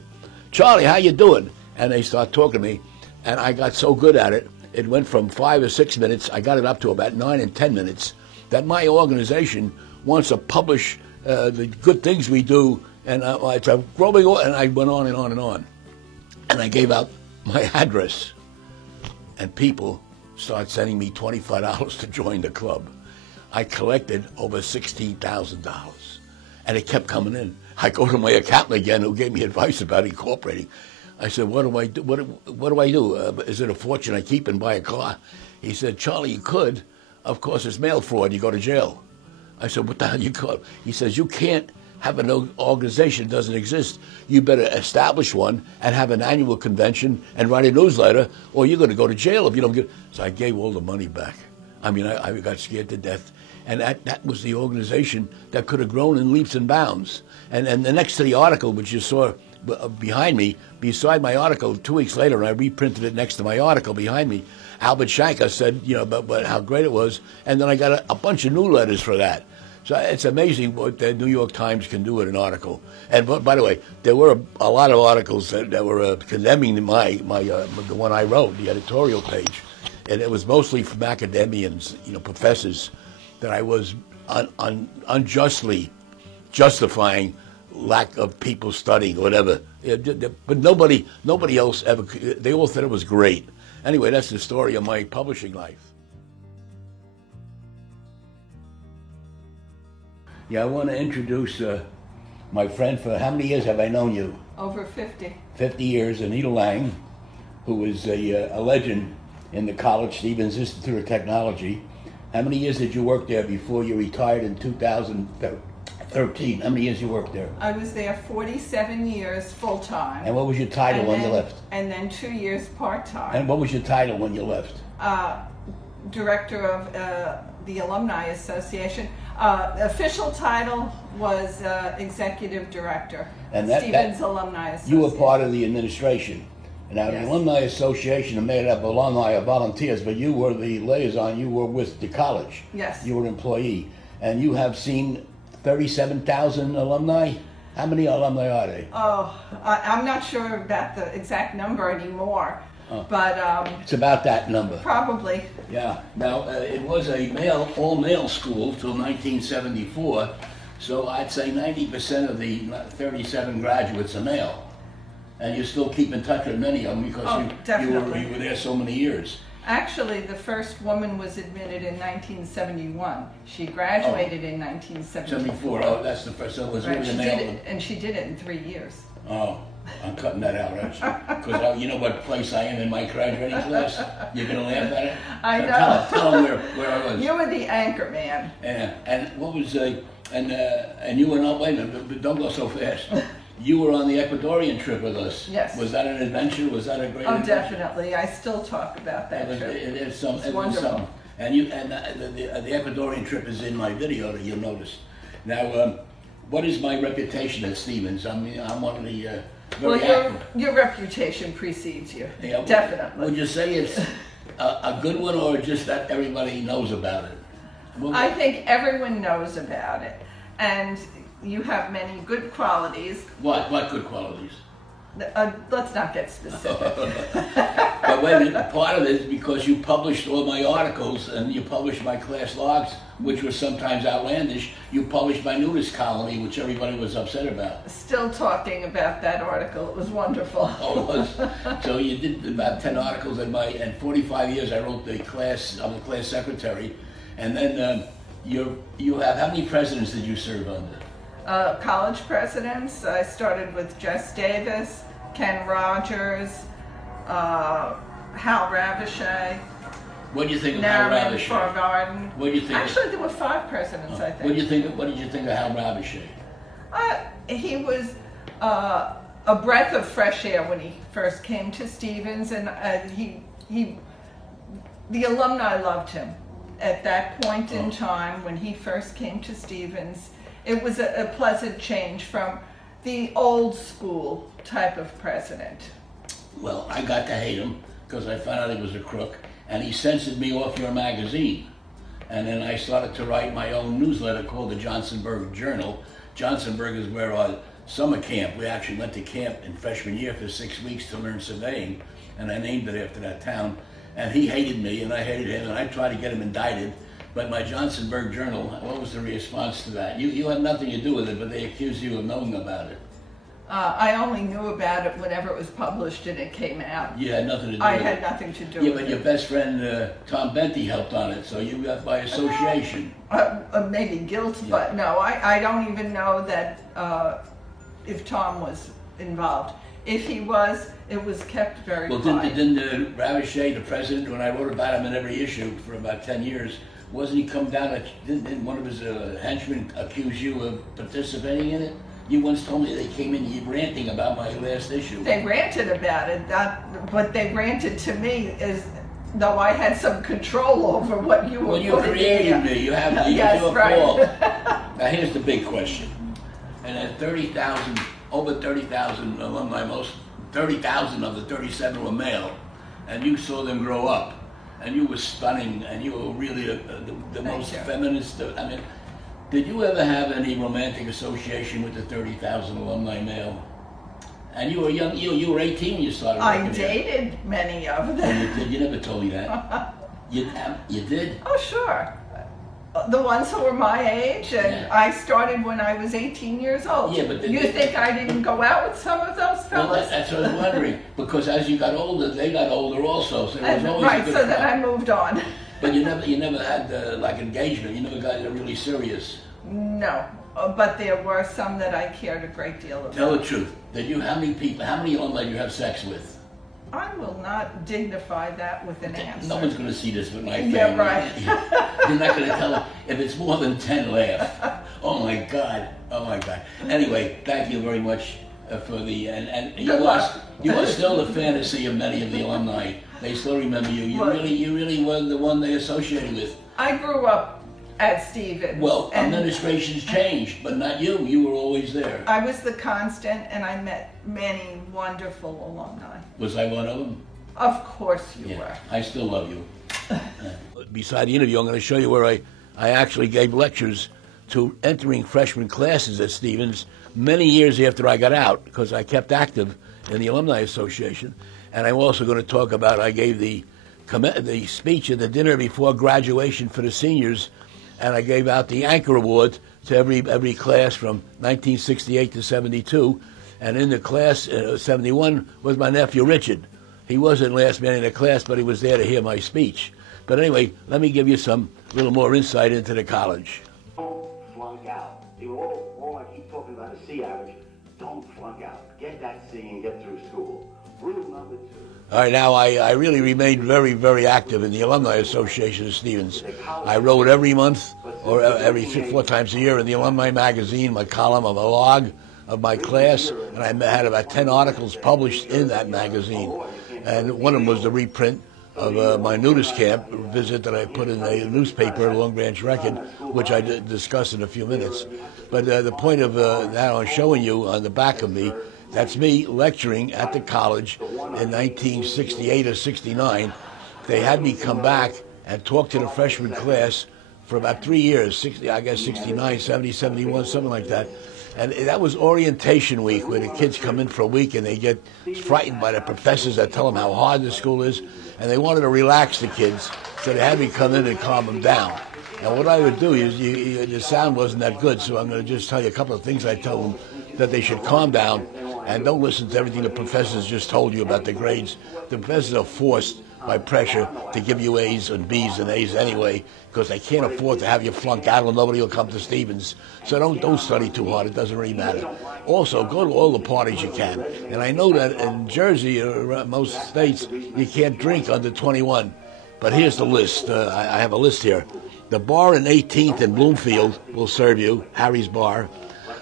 Charlie, how you doing? And they start talking to me, and I got so good at it, it went from 5 or 6 minutes, I got it up to about 9 and 10 minutes, that my organization wants to publish the good things we do, and it's a growing, and I went on and on and on. And I gave out my address, and people started sending me $25 to join the club. I collected over $16,000, and it kept coming in. I go to my accountant again, who gave me advice about incorporating. I said, what do I do? What do I do? Is it a fortune I keep and buy a car? He said, Charlie, you could. Of course, it's mail fraud. You go to jail. I said, what the hell you call? He says, you can't have an organization that doesn't exist. You better establish one and have an annual convention and write a newsletter, or you're going to go to jail if you don't get. So I gave all the money back. I mean, I got scared to death. And that was the organization that could have grown in leaps and bounds. And the next to the article, which you saw behind me, beside my article, 2 weeks later, and I reprinted it next to my article behind me, Albert Shanker said, about how great it was. And then I got a bunch of new letters for that. So it's amazing what the New York Times can do with an article. And by the way, there were a lot of articles that were condemning the one I wrote, the editorial page. And it was mostly from academians, professors, that I was unjustly justifying lack of people studying or whatever. But nobody else ever, they all thought it was great. Anyway, that's the story of my publishing life. Yeah, I want to introduce my friend. For how many years have I known you? Over 50. 50 years, Anita Lang, who is a legend in the College Stevens Institute of Technology. How many years did you work there before you retired in 2013? How many years you worked there? I was there 47 years full-time. And what was your title when you left? And then 2 years part-time. And what was your title when you left? Director of the Alumni Association. Official title was Executive Director, and Stevens Alumni Association. You were part of the administration. Now, yes. The Alumni Association are made up of alumni or volunteers, but you were the liaison. You were with the college. Yes. You were an employee. And you have seen 37,000 alumni? How many alumni are they? Oh, I'm not sure about the exact number anymore. But it's about that number. Probably. Yeah. Now, it was a all-male school till 1974, so I'd say 90% of the 37 graduates are male. And you still keep in touch with many of them because you were there so many years. Actually, the first woman was admitted in 1971. She graduated in 1974. Oh, that's the first. So it was really a male. And she did it in 3 years. Oh. I'm cutting that out, actually, because you know what place I am in my graduating class? You're going to laugh at it? I know. Tell them where I was. You were the anchor man. And what was, and you were not, wait a minute, don't go so fast. You were on the Ecuadorian trip with us. Yes. Was that an adventure? Was that a great adventure? Definitely. I still talk about that trip. It's wonderful. And the Ecuadorian trip is in my video that you'll notice. Now, what is my reputation at Stevens? I mean, I'm one of the... your reputation precedes you. Yeah, definitely. Would you say it's a good one, or just that everybody knows about it? I think everyone knows about it, and you have many good qualities. What good qualities? Let's not get specific. But wait a minute, part of it is because you published all my articles and you published my class logs, which were sometimes outlandish. You published my nudist colony, which everybody was upset about. Still talking about that article. It was wonderful. Oh, it was. So you did about 10 articles, and 45 years I wrote the class. I'm the class secretary. And then you have, how many presidents did you serve under? College presidents. I started with Jess Davis, Ken Rogers, Hal Ravichet. What do you think of Hal Ravichet? Farvarden. What do you think? Actually, there were 5 presidents, I think. What did you think of Hal Ravichet? He was a breath of fresh air when he first came to Stevens, and he The alumni loved him. At that point in time, when he first came to Stevens, it was a pleasant change from the old school type of president. Well, I got to hate him because I found out he was a crook, and he censored me off your magazine. And then I started to write my own newsletter called the Johnsonburg Journal. Johnsonburg is where our summer camp, we actually went to camp in freshman year for 6 weeks to learn surveying, and I named it after that town. And he hated me, and I hated him, and I tried to get him indicted. But my Johnsonburg Journal, what was the response to that? You had nothing to do with it, but they accused you of knowing about it. I only knew about it whenever it was published and it came out. You had nothing to do I with it? had nothing to do Yeah, with but it. your best friend, Tom Benty, helped on it, so you got by association. Maybe guilt, Yeah. but no, I don't even know that if Tom was involved. If he was, it was kept very Well, quiet. didn't Ravichet, the president, when I wrote about him in every issue for about 10 years, wasn't he come down, didn't one of his henchmen accuse you of participating in it? You once told me they came in ranting about my last issue. They ranted about it, but they ranted to me as though I had some control over what you were Well, you putting created in. me. You have Yes, your right. fault. Now here's the big question. And at 30,000, over 30,000 alumni, 30,000 of the 37 were male, and you saw them grow up, and you were stunning, and you were really the most you. feminist. I mean, did you ever have any romantic association with the 30,000 alumni male? And you were young. You were 18 when you started working I dated many of here. them. You did. You never told me that. You did. Oh, sure. The ones who were my age, and Yeah. I started when I was 18 years old. Yeah, but you think I didn't go out with some of those Well, fellas? that's what I'm wondering. Because as you got older, they got older also. So there was always a Right, good so then I crowd. moved on. But you never had like engagement. You never got really serious. No, but there were some that I cared a great deal about. Tell the truth. How many alumni did you have sex with? I will not dignify that with an answer. No one's going to see this with my family. Yeah, right. You're not going to tell them. If it's more than 10, laugh. Oh my God. Oh my God. Anyway, thank you very much for the and you Good luck. are still the fantasy of many of the alumni. They still remember you. You Well- really were the one they associated with. I grew up at Stevens. Well, and administrations changed, but not you. You were always there. I was the constant, and I met many wonderful alumni. Was I one of them? Of course you were. I still love you. Beside the interview, I'm going to show you where I actually gave lectures to entering freshman classes at Stevens many years after I got out, because I kept active in the Alumni Association. And I'm also going to talk about, I gave the speech at the dinner before graduation for the seniors, and I gave out the Anchor Award to every class from 1968 to 72. And in the class, 71, was my nephew Richard. He wasn't last man in the class, but he was there to hear my speech. But anyway, let me give you some little more insight into the college. Don't flunk out. All I keep talking about is C average. Don't flunk out. Get that C and get through school. Rule number 2. All right, now I really remained very, very active in the Alumni Association of Stevens. I wrote every month or every 4 times a year in the Alumni Magazine, my column of a log of my class, and I had about 10 articles published in that magazine. And one of them was the reprint of my nudist camp visit that I put in a newspaper, Long Branch Record, which I discuss in a few minutes. But the point of that I'm showing you on the back of me, that's me lecturing at the college in 1968 or 69. They had me come back and talk to the freshman class for about 3 years, 69, 70, 71, something like that. And that was orientation week, where the kids come in for a week and they get frightened by the professors that tell them how hard the school is, and they wanted to relax the kids, so they had me come in and calm them down. And what I would do is, the sound wasn't that good, so I'm going to just tell you a couple of things I tell them, that they should calm down and don't listen to everything the professors just told you about the grades. The professors are forced by pressure to give you A's and B's and A's anyway, because they can't afford to have you flunk out or nobody will come to Stevens. So don't study too hard. It doesn't really matter. Also, go to all the parties you can. And I know that in Jersey or most states, you can't drink under 21. But here's the list. I have a list here. The bar in 18th and Bloomfield will serve you, Harry's Bar.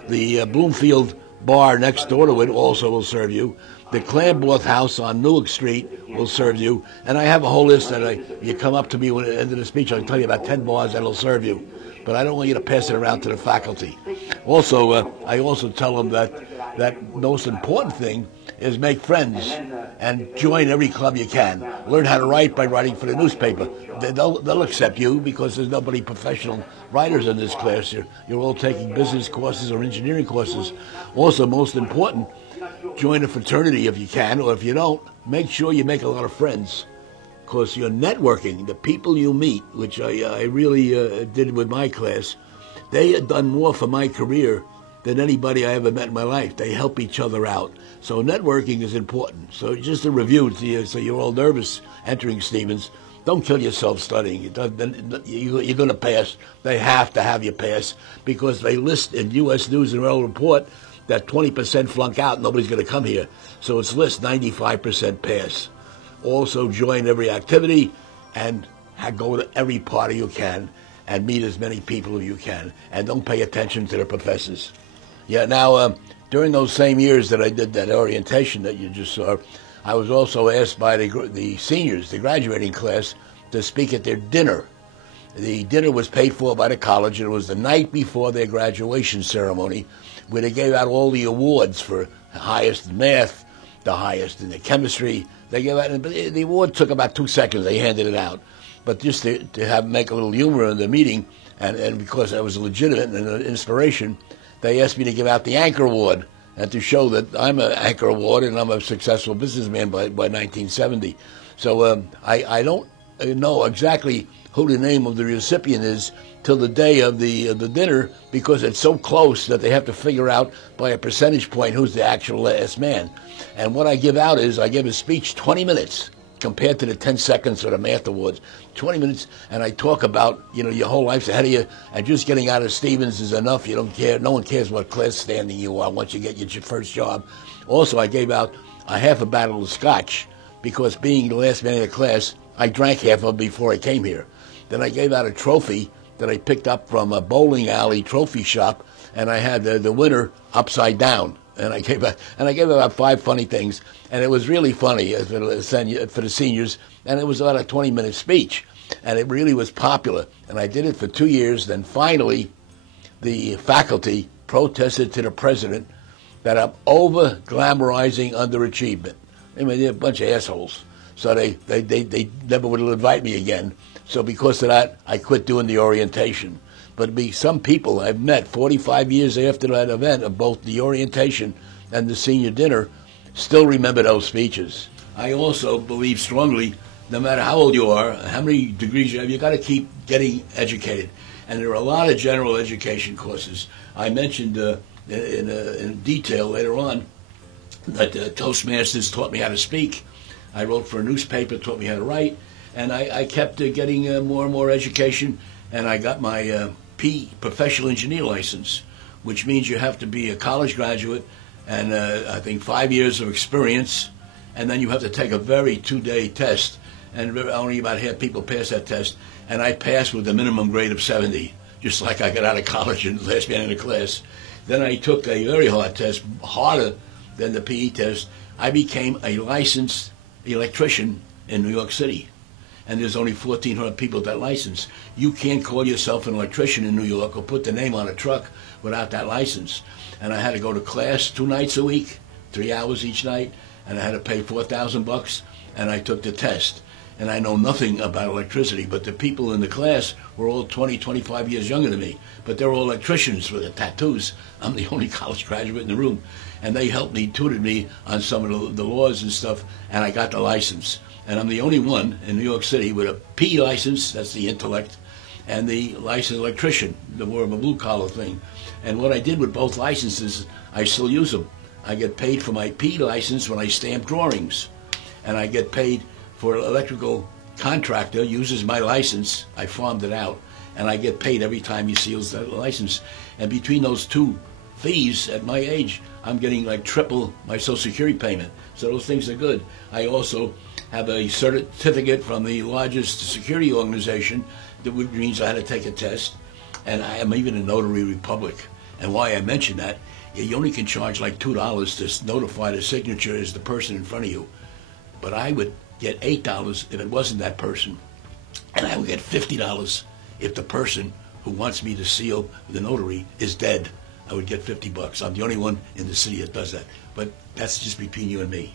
The Bloomfield bar next door to it also will serve you. The Clamborth House on Newark Street will serve you. And I have a whole list that you come up to me at the end of the speech, I'll tell you about 10 bars that will serve you. But I don't want you to pass it around to the faculty. Also, I also tell them that most important thing is make friends and join every club you can. Learn how to write by writing for the newspaper. They'll accept you because there's nobody professional writers in this class. You're all taking business courses or engineering courses. Also, most important, join a fraternity if you can, or if you don't, make sure you make a lot of friends. Because you're networking, the people you meet, which I really did with my class, they had done more for my career than anybody I ever met in my life. They help each other out. So networking is important. So just a review, so you're all nervous entering Stevens. Don't kill yourself studying. You're going to pass. They have to have you pass because they list in U.S. News and World Report that 20% flunk out. Nobody's going to come here. So it's list 95% pass. Also join every activity and go to every party you can and meet as many people as you can. And don't pay attention to the professors. Yeah, now, during those same years that I did that orientation that you just saw, I was also asked by the seniors, the graduating class, to speak at their dinner. The dinner was paid for by the college, and it was the night before their graduation ceremony, where they gave out all the awards for the highest in math, the highest in the chemistry. They gave out, the award took about 2 seconds. They handed it out, but just to make a little humor in the meeting, and because I was legitimate and an inspiration, they asked me to give out the Anchor Award and to show that I'm an Anchor Award and I'm a successful businessman by 1970. So I don't know exactly who the name of the recipient is till the day of the dinner, because it's so close that they have to figure out by a percentage point who's the actual last man. And what I give out is I give a speech 20 minutes compared to the 10 seconds for the math awards. 20 minutes, and I talk about, your whole life's ahead of you, and just getting out of Stevens is enough. You don't care. No one cares what class standing you are once you get your first job. Also, I gave out a half a bottle of scotch, because being the last man in the class, I drank half of it before I came here. Then I gave out a trophy that I picked up from a bowling alley trophy shop, and I had the winner upside down. And I gave about 5 funny things, and it was really funny for the seniors, and it was about a 20-minute speech, and it really was popular. And I did it for 2 years. Then finally, the faculty protested to the president that I'm over-glamorizing underachievement. I mean, they're a bunch of assholes. So they never would invite me again. So because of that, I quit doing the orientation. But some people I've met 45 years after that event of both the orientation and the senior dinner still remember those speeches. I also believe strongly, no matter how old you are, how many degrees you have, you got to keep getting educated. And there are a lot of general education courses. I mentioned in detail later on that Toastmasters taught me how to speak. I wrote for a newspaper, taught me how to write, and I kept getting more and more education, and I got my professional engineer license, which means you have to be a college graduate and I think 5 years of experience, and then you have to take a very 2-day test, and only about half people pass that test, and I passed with a minimum grade of 70, just like I got out of college and last man in the class. Then I took a very hard test, harder than the PE test. I became a licensed electrician in New York City. And there's only 1,400 people with that license. You can't call yourself an electrician in New York or put the name on a truck without that license. And I had to go to class 2 nights a week, 3 hours each night, and I had to pay $4,000, and I took the test. And I know nothing about electricity, but the people in the class were all 20, 25 years younger than me. But they're all electricians with the tattoos. I'm the only college graduate in the room. And they helped me, tutored me on some of the laws and stuff, and I got the license. And I'm the only one in New York City with a P license, that's the intellect, and the licensed electrician, the more of a blue-collar thing. And what I did with both licenses, I still use them. I get paid for my P license when I stamp drawings, and I get paid for an electrical contractor uses my license. I farmed it out, and I get paid every time he seals that license. And between those two fees at my age, I'm getting like triple my Social Security payment. So those things are good. I also have a certificate from the largest security organization, which means I had to take a test, and I am even a notary public. And why I mention that you only can charge like $2 to notify the signature is the person in front of you. But I would get $8 if it wasn't that person, and I would get $50 if the person who wants me to seal the notary is dead. I would get $50. I'm the only one in the city that does that. But that's just between you and me.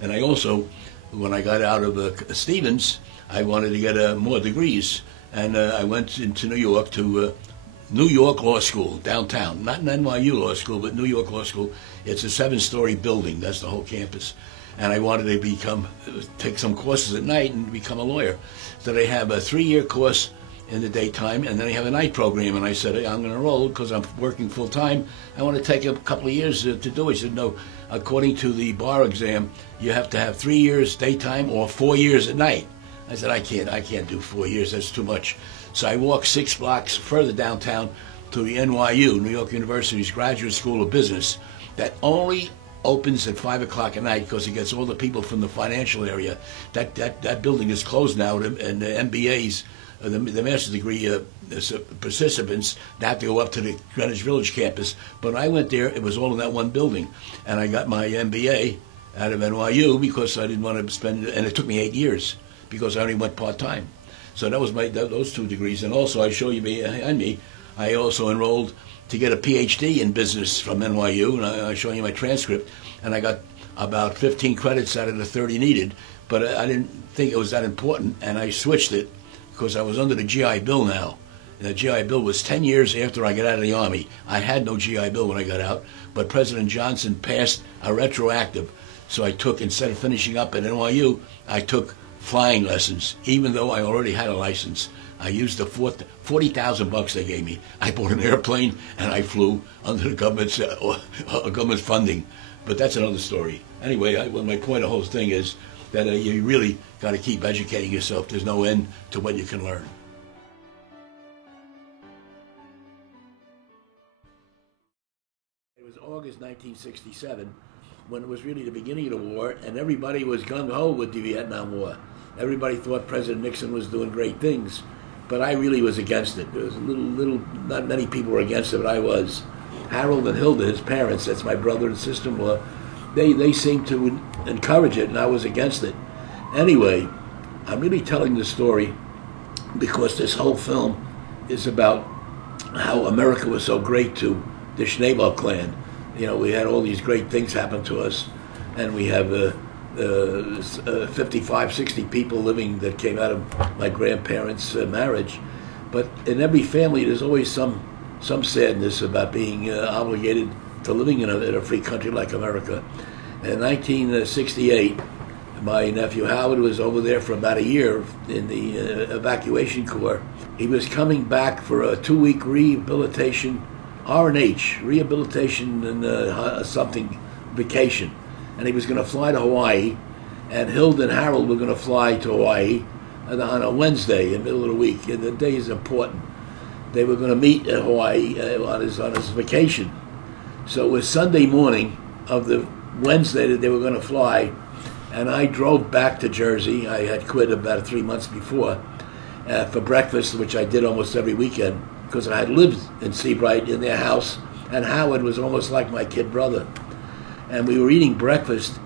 And I also, when I got out of Stevens, I wanted to get more degrees. And I went into New York to New York Law School, downtown. Not an NYU Law School, but New York Law School. It's a 7-story building. That's the whole campus. And I wanted to take some courses at night and become a lawyer. So they have a 3-year course in the daytime, and then they have a night program. And I said, hey, I'm going to enroll because I'm working full time. I want to take a couple of years to do it. He said, no, according to the bar exam, you have to have 3 years daytime or 4 years at night. I said, I can't do 4 years. That's too much. So I walked 6 blocks further downtown to the NYU, New York University's Graduate School of Business, that only opens at 5 o'clock at night because it gets all the people from the financial area. That building is closed now, and the MBAs, the master's degree participants, they have to go up to the Greenwich Village campus. But when I went there, it was all in that one building, and I got my MBA out of NYU because I didn't want to spend, and it took me 8 years because I only went part-time. So that was those 2 degrees. And also, I show you behind me, I also enrolled to get a PhD in business from NYU, and I show you my transcript, and I got about 15 credits out of the 30 needed, but I didn't think it was that important, and I switched it because I was under the GI Bill now. And the GI Bill was 10 years after I got out of the Army. I had no GI Bill when I got out, but President Johnson passed a retroactive, so I took, instead of finishing up at NYU, I took flying lessons, even though I already had a license. I used the $40,000 they gave me. I bought an airplane and I flew under the government's funding. But that's another story. Anyway, my point of the whole thing is that you really got to keep educating yourself. There's no end to what you can learn. It was August 1967 when it was really the beginning of the war, and everybody was gung-ho with the Vietnam War. Everybody thought President Nixon was doing great things, but I really was against it. There was not many people were against it, but I was. Harold and Hilda, his parents, that's my brother and sister-in-law, they seemed to encourage it, and I was against it. Anyway, I'm really telling this story because this whole film is about how America was so great to the Schneebel clan. You know, we had all these great things happen to us, and we have 55, 60 people living that came out of my grandparents' marriage. But in every family, there's always some sadness about being obligated to living in a free country like America. In 1968, my nephew Howard was over there for about a year in the evacuation corps. He was coming back for a 2-week rehabilitation, R&H, rehabilitation and something vacation. And he was going to fly to Hawaii, and Hilda and Harold were going to fly to Hawaii on a Wednesday in the middle of the week. And the day is important. They were going to meet at Hawaii on his vacation. So it was Sunday morning of the Wednesday that they were going to fly, and I drove back to Jersey. I had quit about 3 months before for breakfast, which I did almost every weekend because I had lived in Seabright in their house, and Howard was almost like my kid brother. And we were eating breakfast,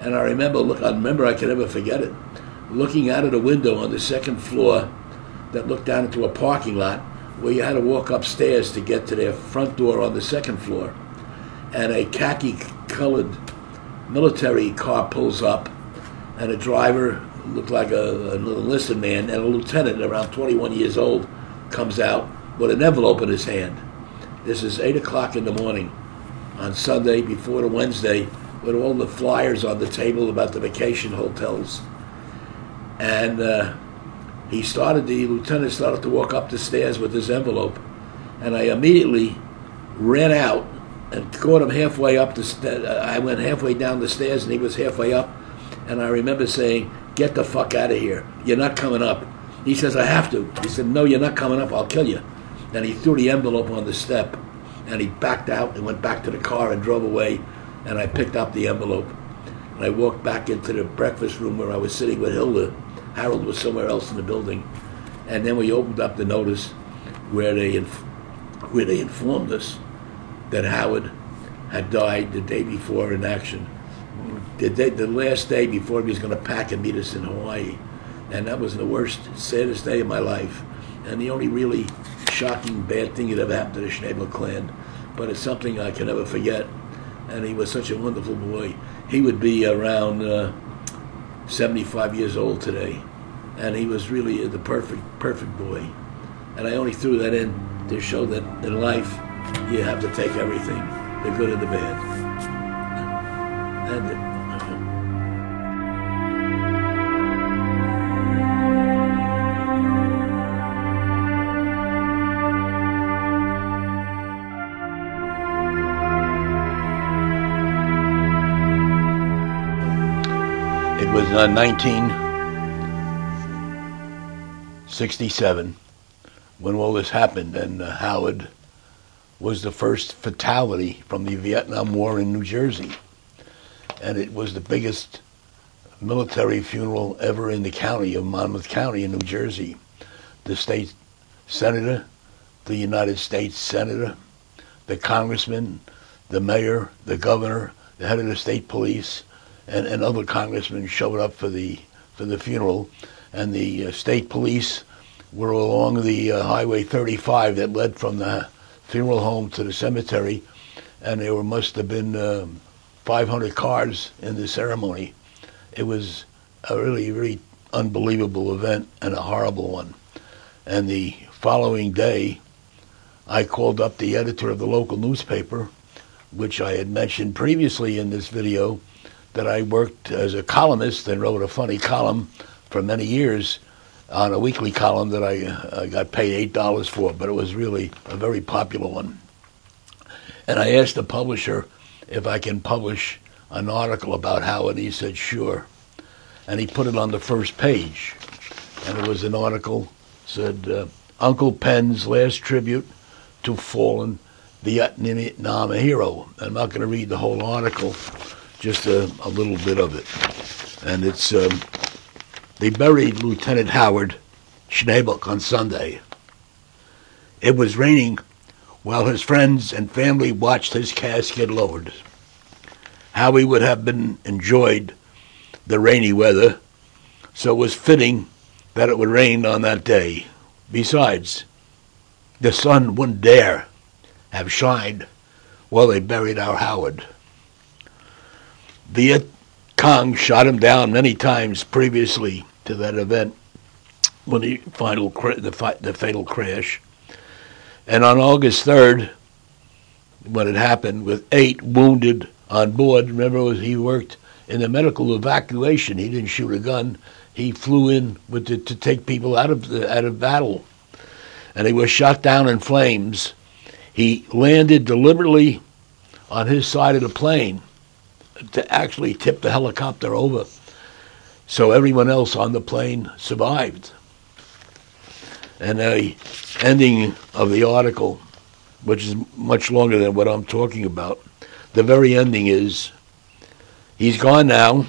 and I remember I could never forget it, looking out of the window on the second floor that looked down into a parking lot where you had to walk upstairs to get to their front door on the second floor. And a khaki-colored military car pulls up, and a driver, looked like an enlisted man, and a lieutenant around 21 years old comes out with an envelope in his hand. This is 8 o'clock in the morning on Sunday before the Wednesday, with all the flyers on the table about the vacation hotels. And the lieutenant started to walk up the stairs with this envelope, and I immediately ran out and caught him halfway up the stairs. I went halfway down the stairs, and he was halfway up, and I remember saying, "Get the fuck out of here. You're not coming up." He says, "I have to." He said, "No, you're not coming up. I'll kill you." And he threw the envelope on the step, and he backed out and went back to the car and drove away, and I picked up the envelope. And I walked back into the breakfast room where I was sitting with Hilda. Harold was somewhere else in the building. And then we opened up the notice where they informed us that Howard had died the day before in action. The last day before he was going to pack and meet us in Hawaii. And that was the worst, saddest day of my life. And the only really shocking, bad thing that ever happened to the Schnabel clan. But it's something I can never forget. And he was such a wonderful boy. He would be around 75 years old today. And he was really the perfect boy. And I only threw that in to show that in life, you have to take everything, the good and the bad. And it was 1967 when all this happened, and Howard was the first fatality from the Vietnam War in New Jersey. And it was the biggest military funeral ever in the county of Monmouth County in New Jersey. The state senator, the United States senator, the congressman, the mayor, the governor, the head of the state police, and other congressmen showed up for the funeral. And the state police were along the Highway 35 that led from the funeral home to the cemetery, and there must have been 500 cars in the ceremony. It was a really, really unbelievable event and a horrible one. And the following day, I called up the editor of the local newspaper, which I had mentioned previously in this video, that I worked as a columnist and wrote a funny column for many years on a weekly column that I got paid $8 for, but it was really a very popular one. And I asked the publisher if I can publish an article about Howard. He said, sure. And he put it on the first page. And it was an article, said, Uncle Penn's last tribute to fallen Vietnam hero. I'm not going to read the whole article, just a little bit of it. And it's... They buried Lieutenant Howard Schnabel on Sunday. It was raining while his friends and family watched his casket lowered. Howie would have been enjoyed the rainy weather, so it was fitting that it would rain on that day. Besides, the sun wouldn't dare have shined while they buried our Howard. Viet Cong shot him down many times previously to that event when the fatal crash. And on August 3rd, when it happened, with 8 wounded on board, remember he worked in the medical evacuation. He didn't shoot a gun. He flew in to take people out of battle. And he was shot down in flames. He landed deliberately on his side of the plane to actually tip the helicopter over, so everyone else on the plane survived. And the ending of the article, which is much longer than what I'm talking about, the very ending is, he's gone now,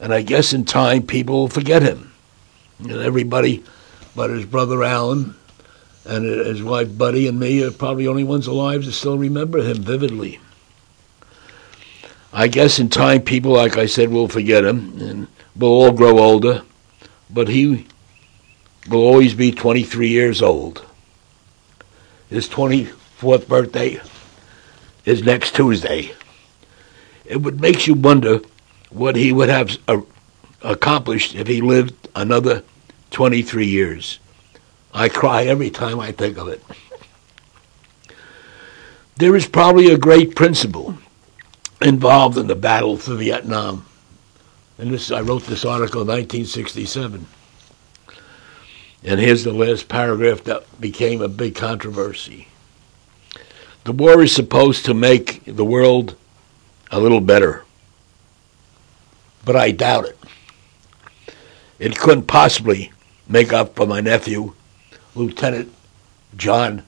and I guess in time people will forget him. And everybody but his brother Alan and his wife Buddy and me are probably the only ones alive to still remember him vividly. I guess in time people, like I said, will forget him, and we'll all grow older, but he will always be 23 years old. His 24th birthday is next Tuesday. It would make you wonder what he would have accomplished if he lived another 23 years. I cry every time I think of it. There is probably a great principle involved in the battle for Vietnam. And I wrote this article in 1967. And here's the last paragraph that became a big controversy. The war is supposed to make the world a little better, but I doubt it. It couldn't possibly make up for my nephew, Lieutenant John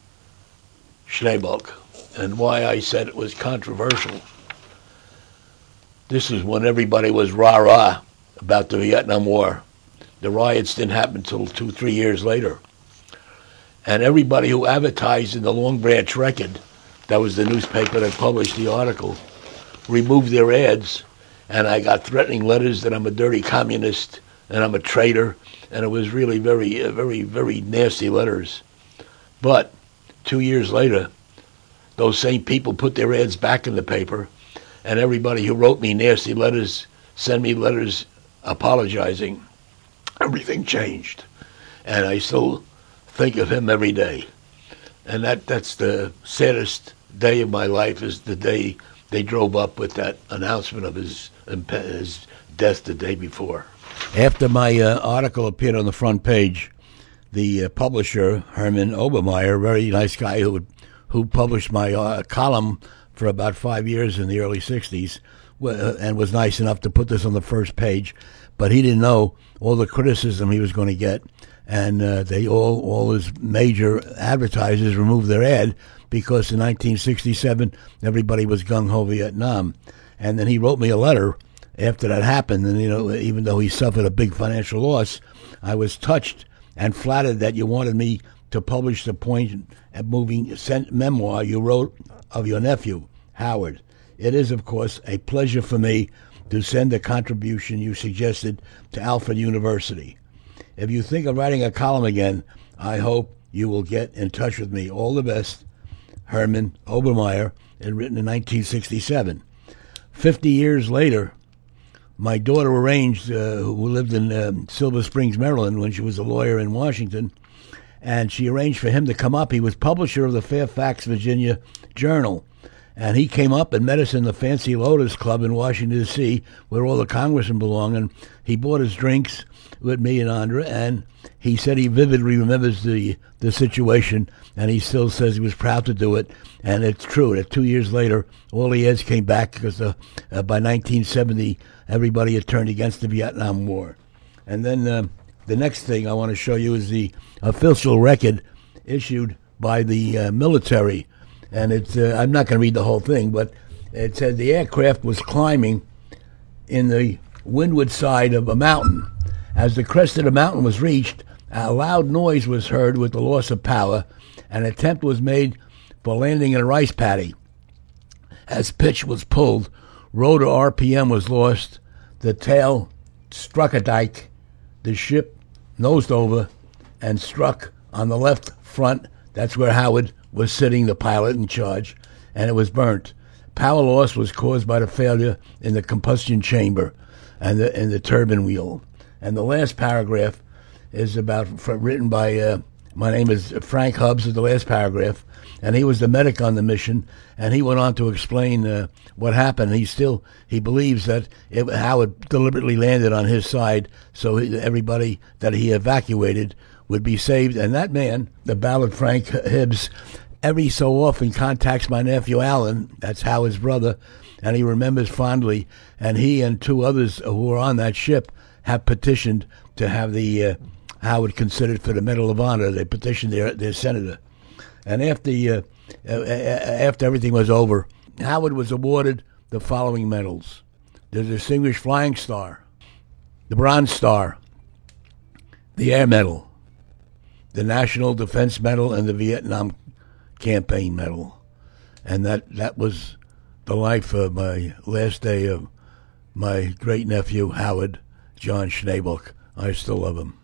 Schnabel, and why I said it was controversial. This is when everybody was rah-rah about the Vietnam War. The riots didn't happen until 2-3 years later. And everybody who advertised in the Long Branch Record that was the newspaper that published the article, removed their ads, and I got threatening letters that I'm a dirty communist and I'm a traitor, and it was really very nasty letters. But 2 years later, those same people put their ads back in the paper, and everybody who wrote me nasty letters sent me letters apologizing. Everything changed, and I still think of him every day. And that's the saddest day of my life, is the day they drove up with that announcement of his death the day before. After my article appeared on the front page, the publisher, Herman Obermeyer, a very nice guy who published my column for about 5 years in the early 60s, and was nice enough to put this on the first page, but he didn't know all the criticism he was going to get, and all his major advertisers removed their ad because in 1967 everybody was gung-ho Vietnam. And then he wrote me a letter after that happened, and even though he suffered a big financial loss, I was touched and flattered that you wanted me to publish the point and moving memoir you wrote of your nephew, Howard. It is, of course, a pleasure for me to send the contribution you suggested to Alfred University. If you think of writing a column again, I hope you will get in touch with me. All the best, Herman Obermeyer, and written in 1967. 50 years later, my daughter arranged, who lived in Silver Springs, Maryland, when she was a lawyer in Washington, and she arranged for him to come up. He was publisher of the Fairfax, Virginia Journal, and he came up and met us in the Fancy Lotus Club in Washington, D.C., where all the congressmen belong, and he bought us drinks with me and Andra, and he said he vividly remembers the situation, and he still says he was proud to do it. And it's true that 2 years later, all the ads came back because by 1970, everybody had turned against the Vietnam War. And then the next thing I want to show you is the official record issued by the military. And it's I'm not going to read the whole thing, but it said the aircraft was climbing in the windward side of a mountain. As the crest of the mountain was reached, a loud noise was heard with the loss of power. An attempt was made for landing in a rice paddy. As pitch was pulled, rotor RPM was lost, the tail struck a dike, the ship nosed over and struck on the left front. That's where Howard was sitting, the pilot in charge, and it was burnt. Power loss was caused by the failure in the combustion chamber and the turbine wheel. And the last paragraph is written by, my name is Frank Hubbs, is the last paragraph, and he was the medic on the mission, and he went on to explain what happened. He believes that Howard deliberately landed on his side so everybody that he evacuated would be saved. And that man, the ballad Frank Hibbs, every so often contacts my nephew Alan, that's Howard's brother, and he remembers fondly, and he and two others who were on that ship have petitioned to have the Howard considered for the Medal of Honor. They petitioned their senator. And after everything was over, Howard was awarded the following medals: the Distinguished Flying Star, the Bronze Star, the Air Medal, the National Defense Medal, and the Vietnam Campaign Medal. And that was the life of my last day of my great nephew, Howard John Schneebuck. I still love him.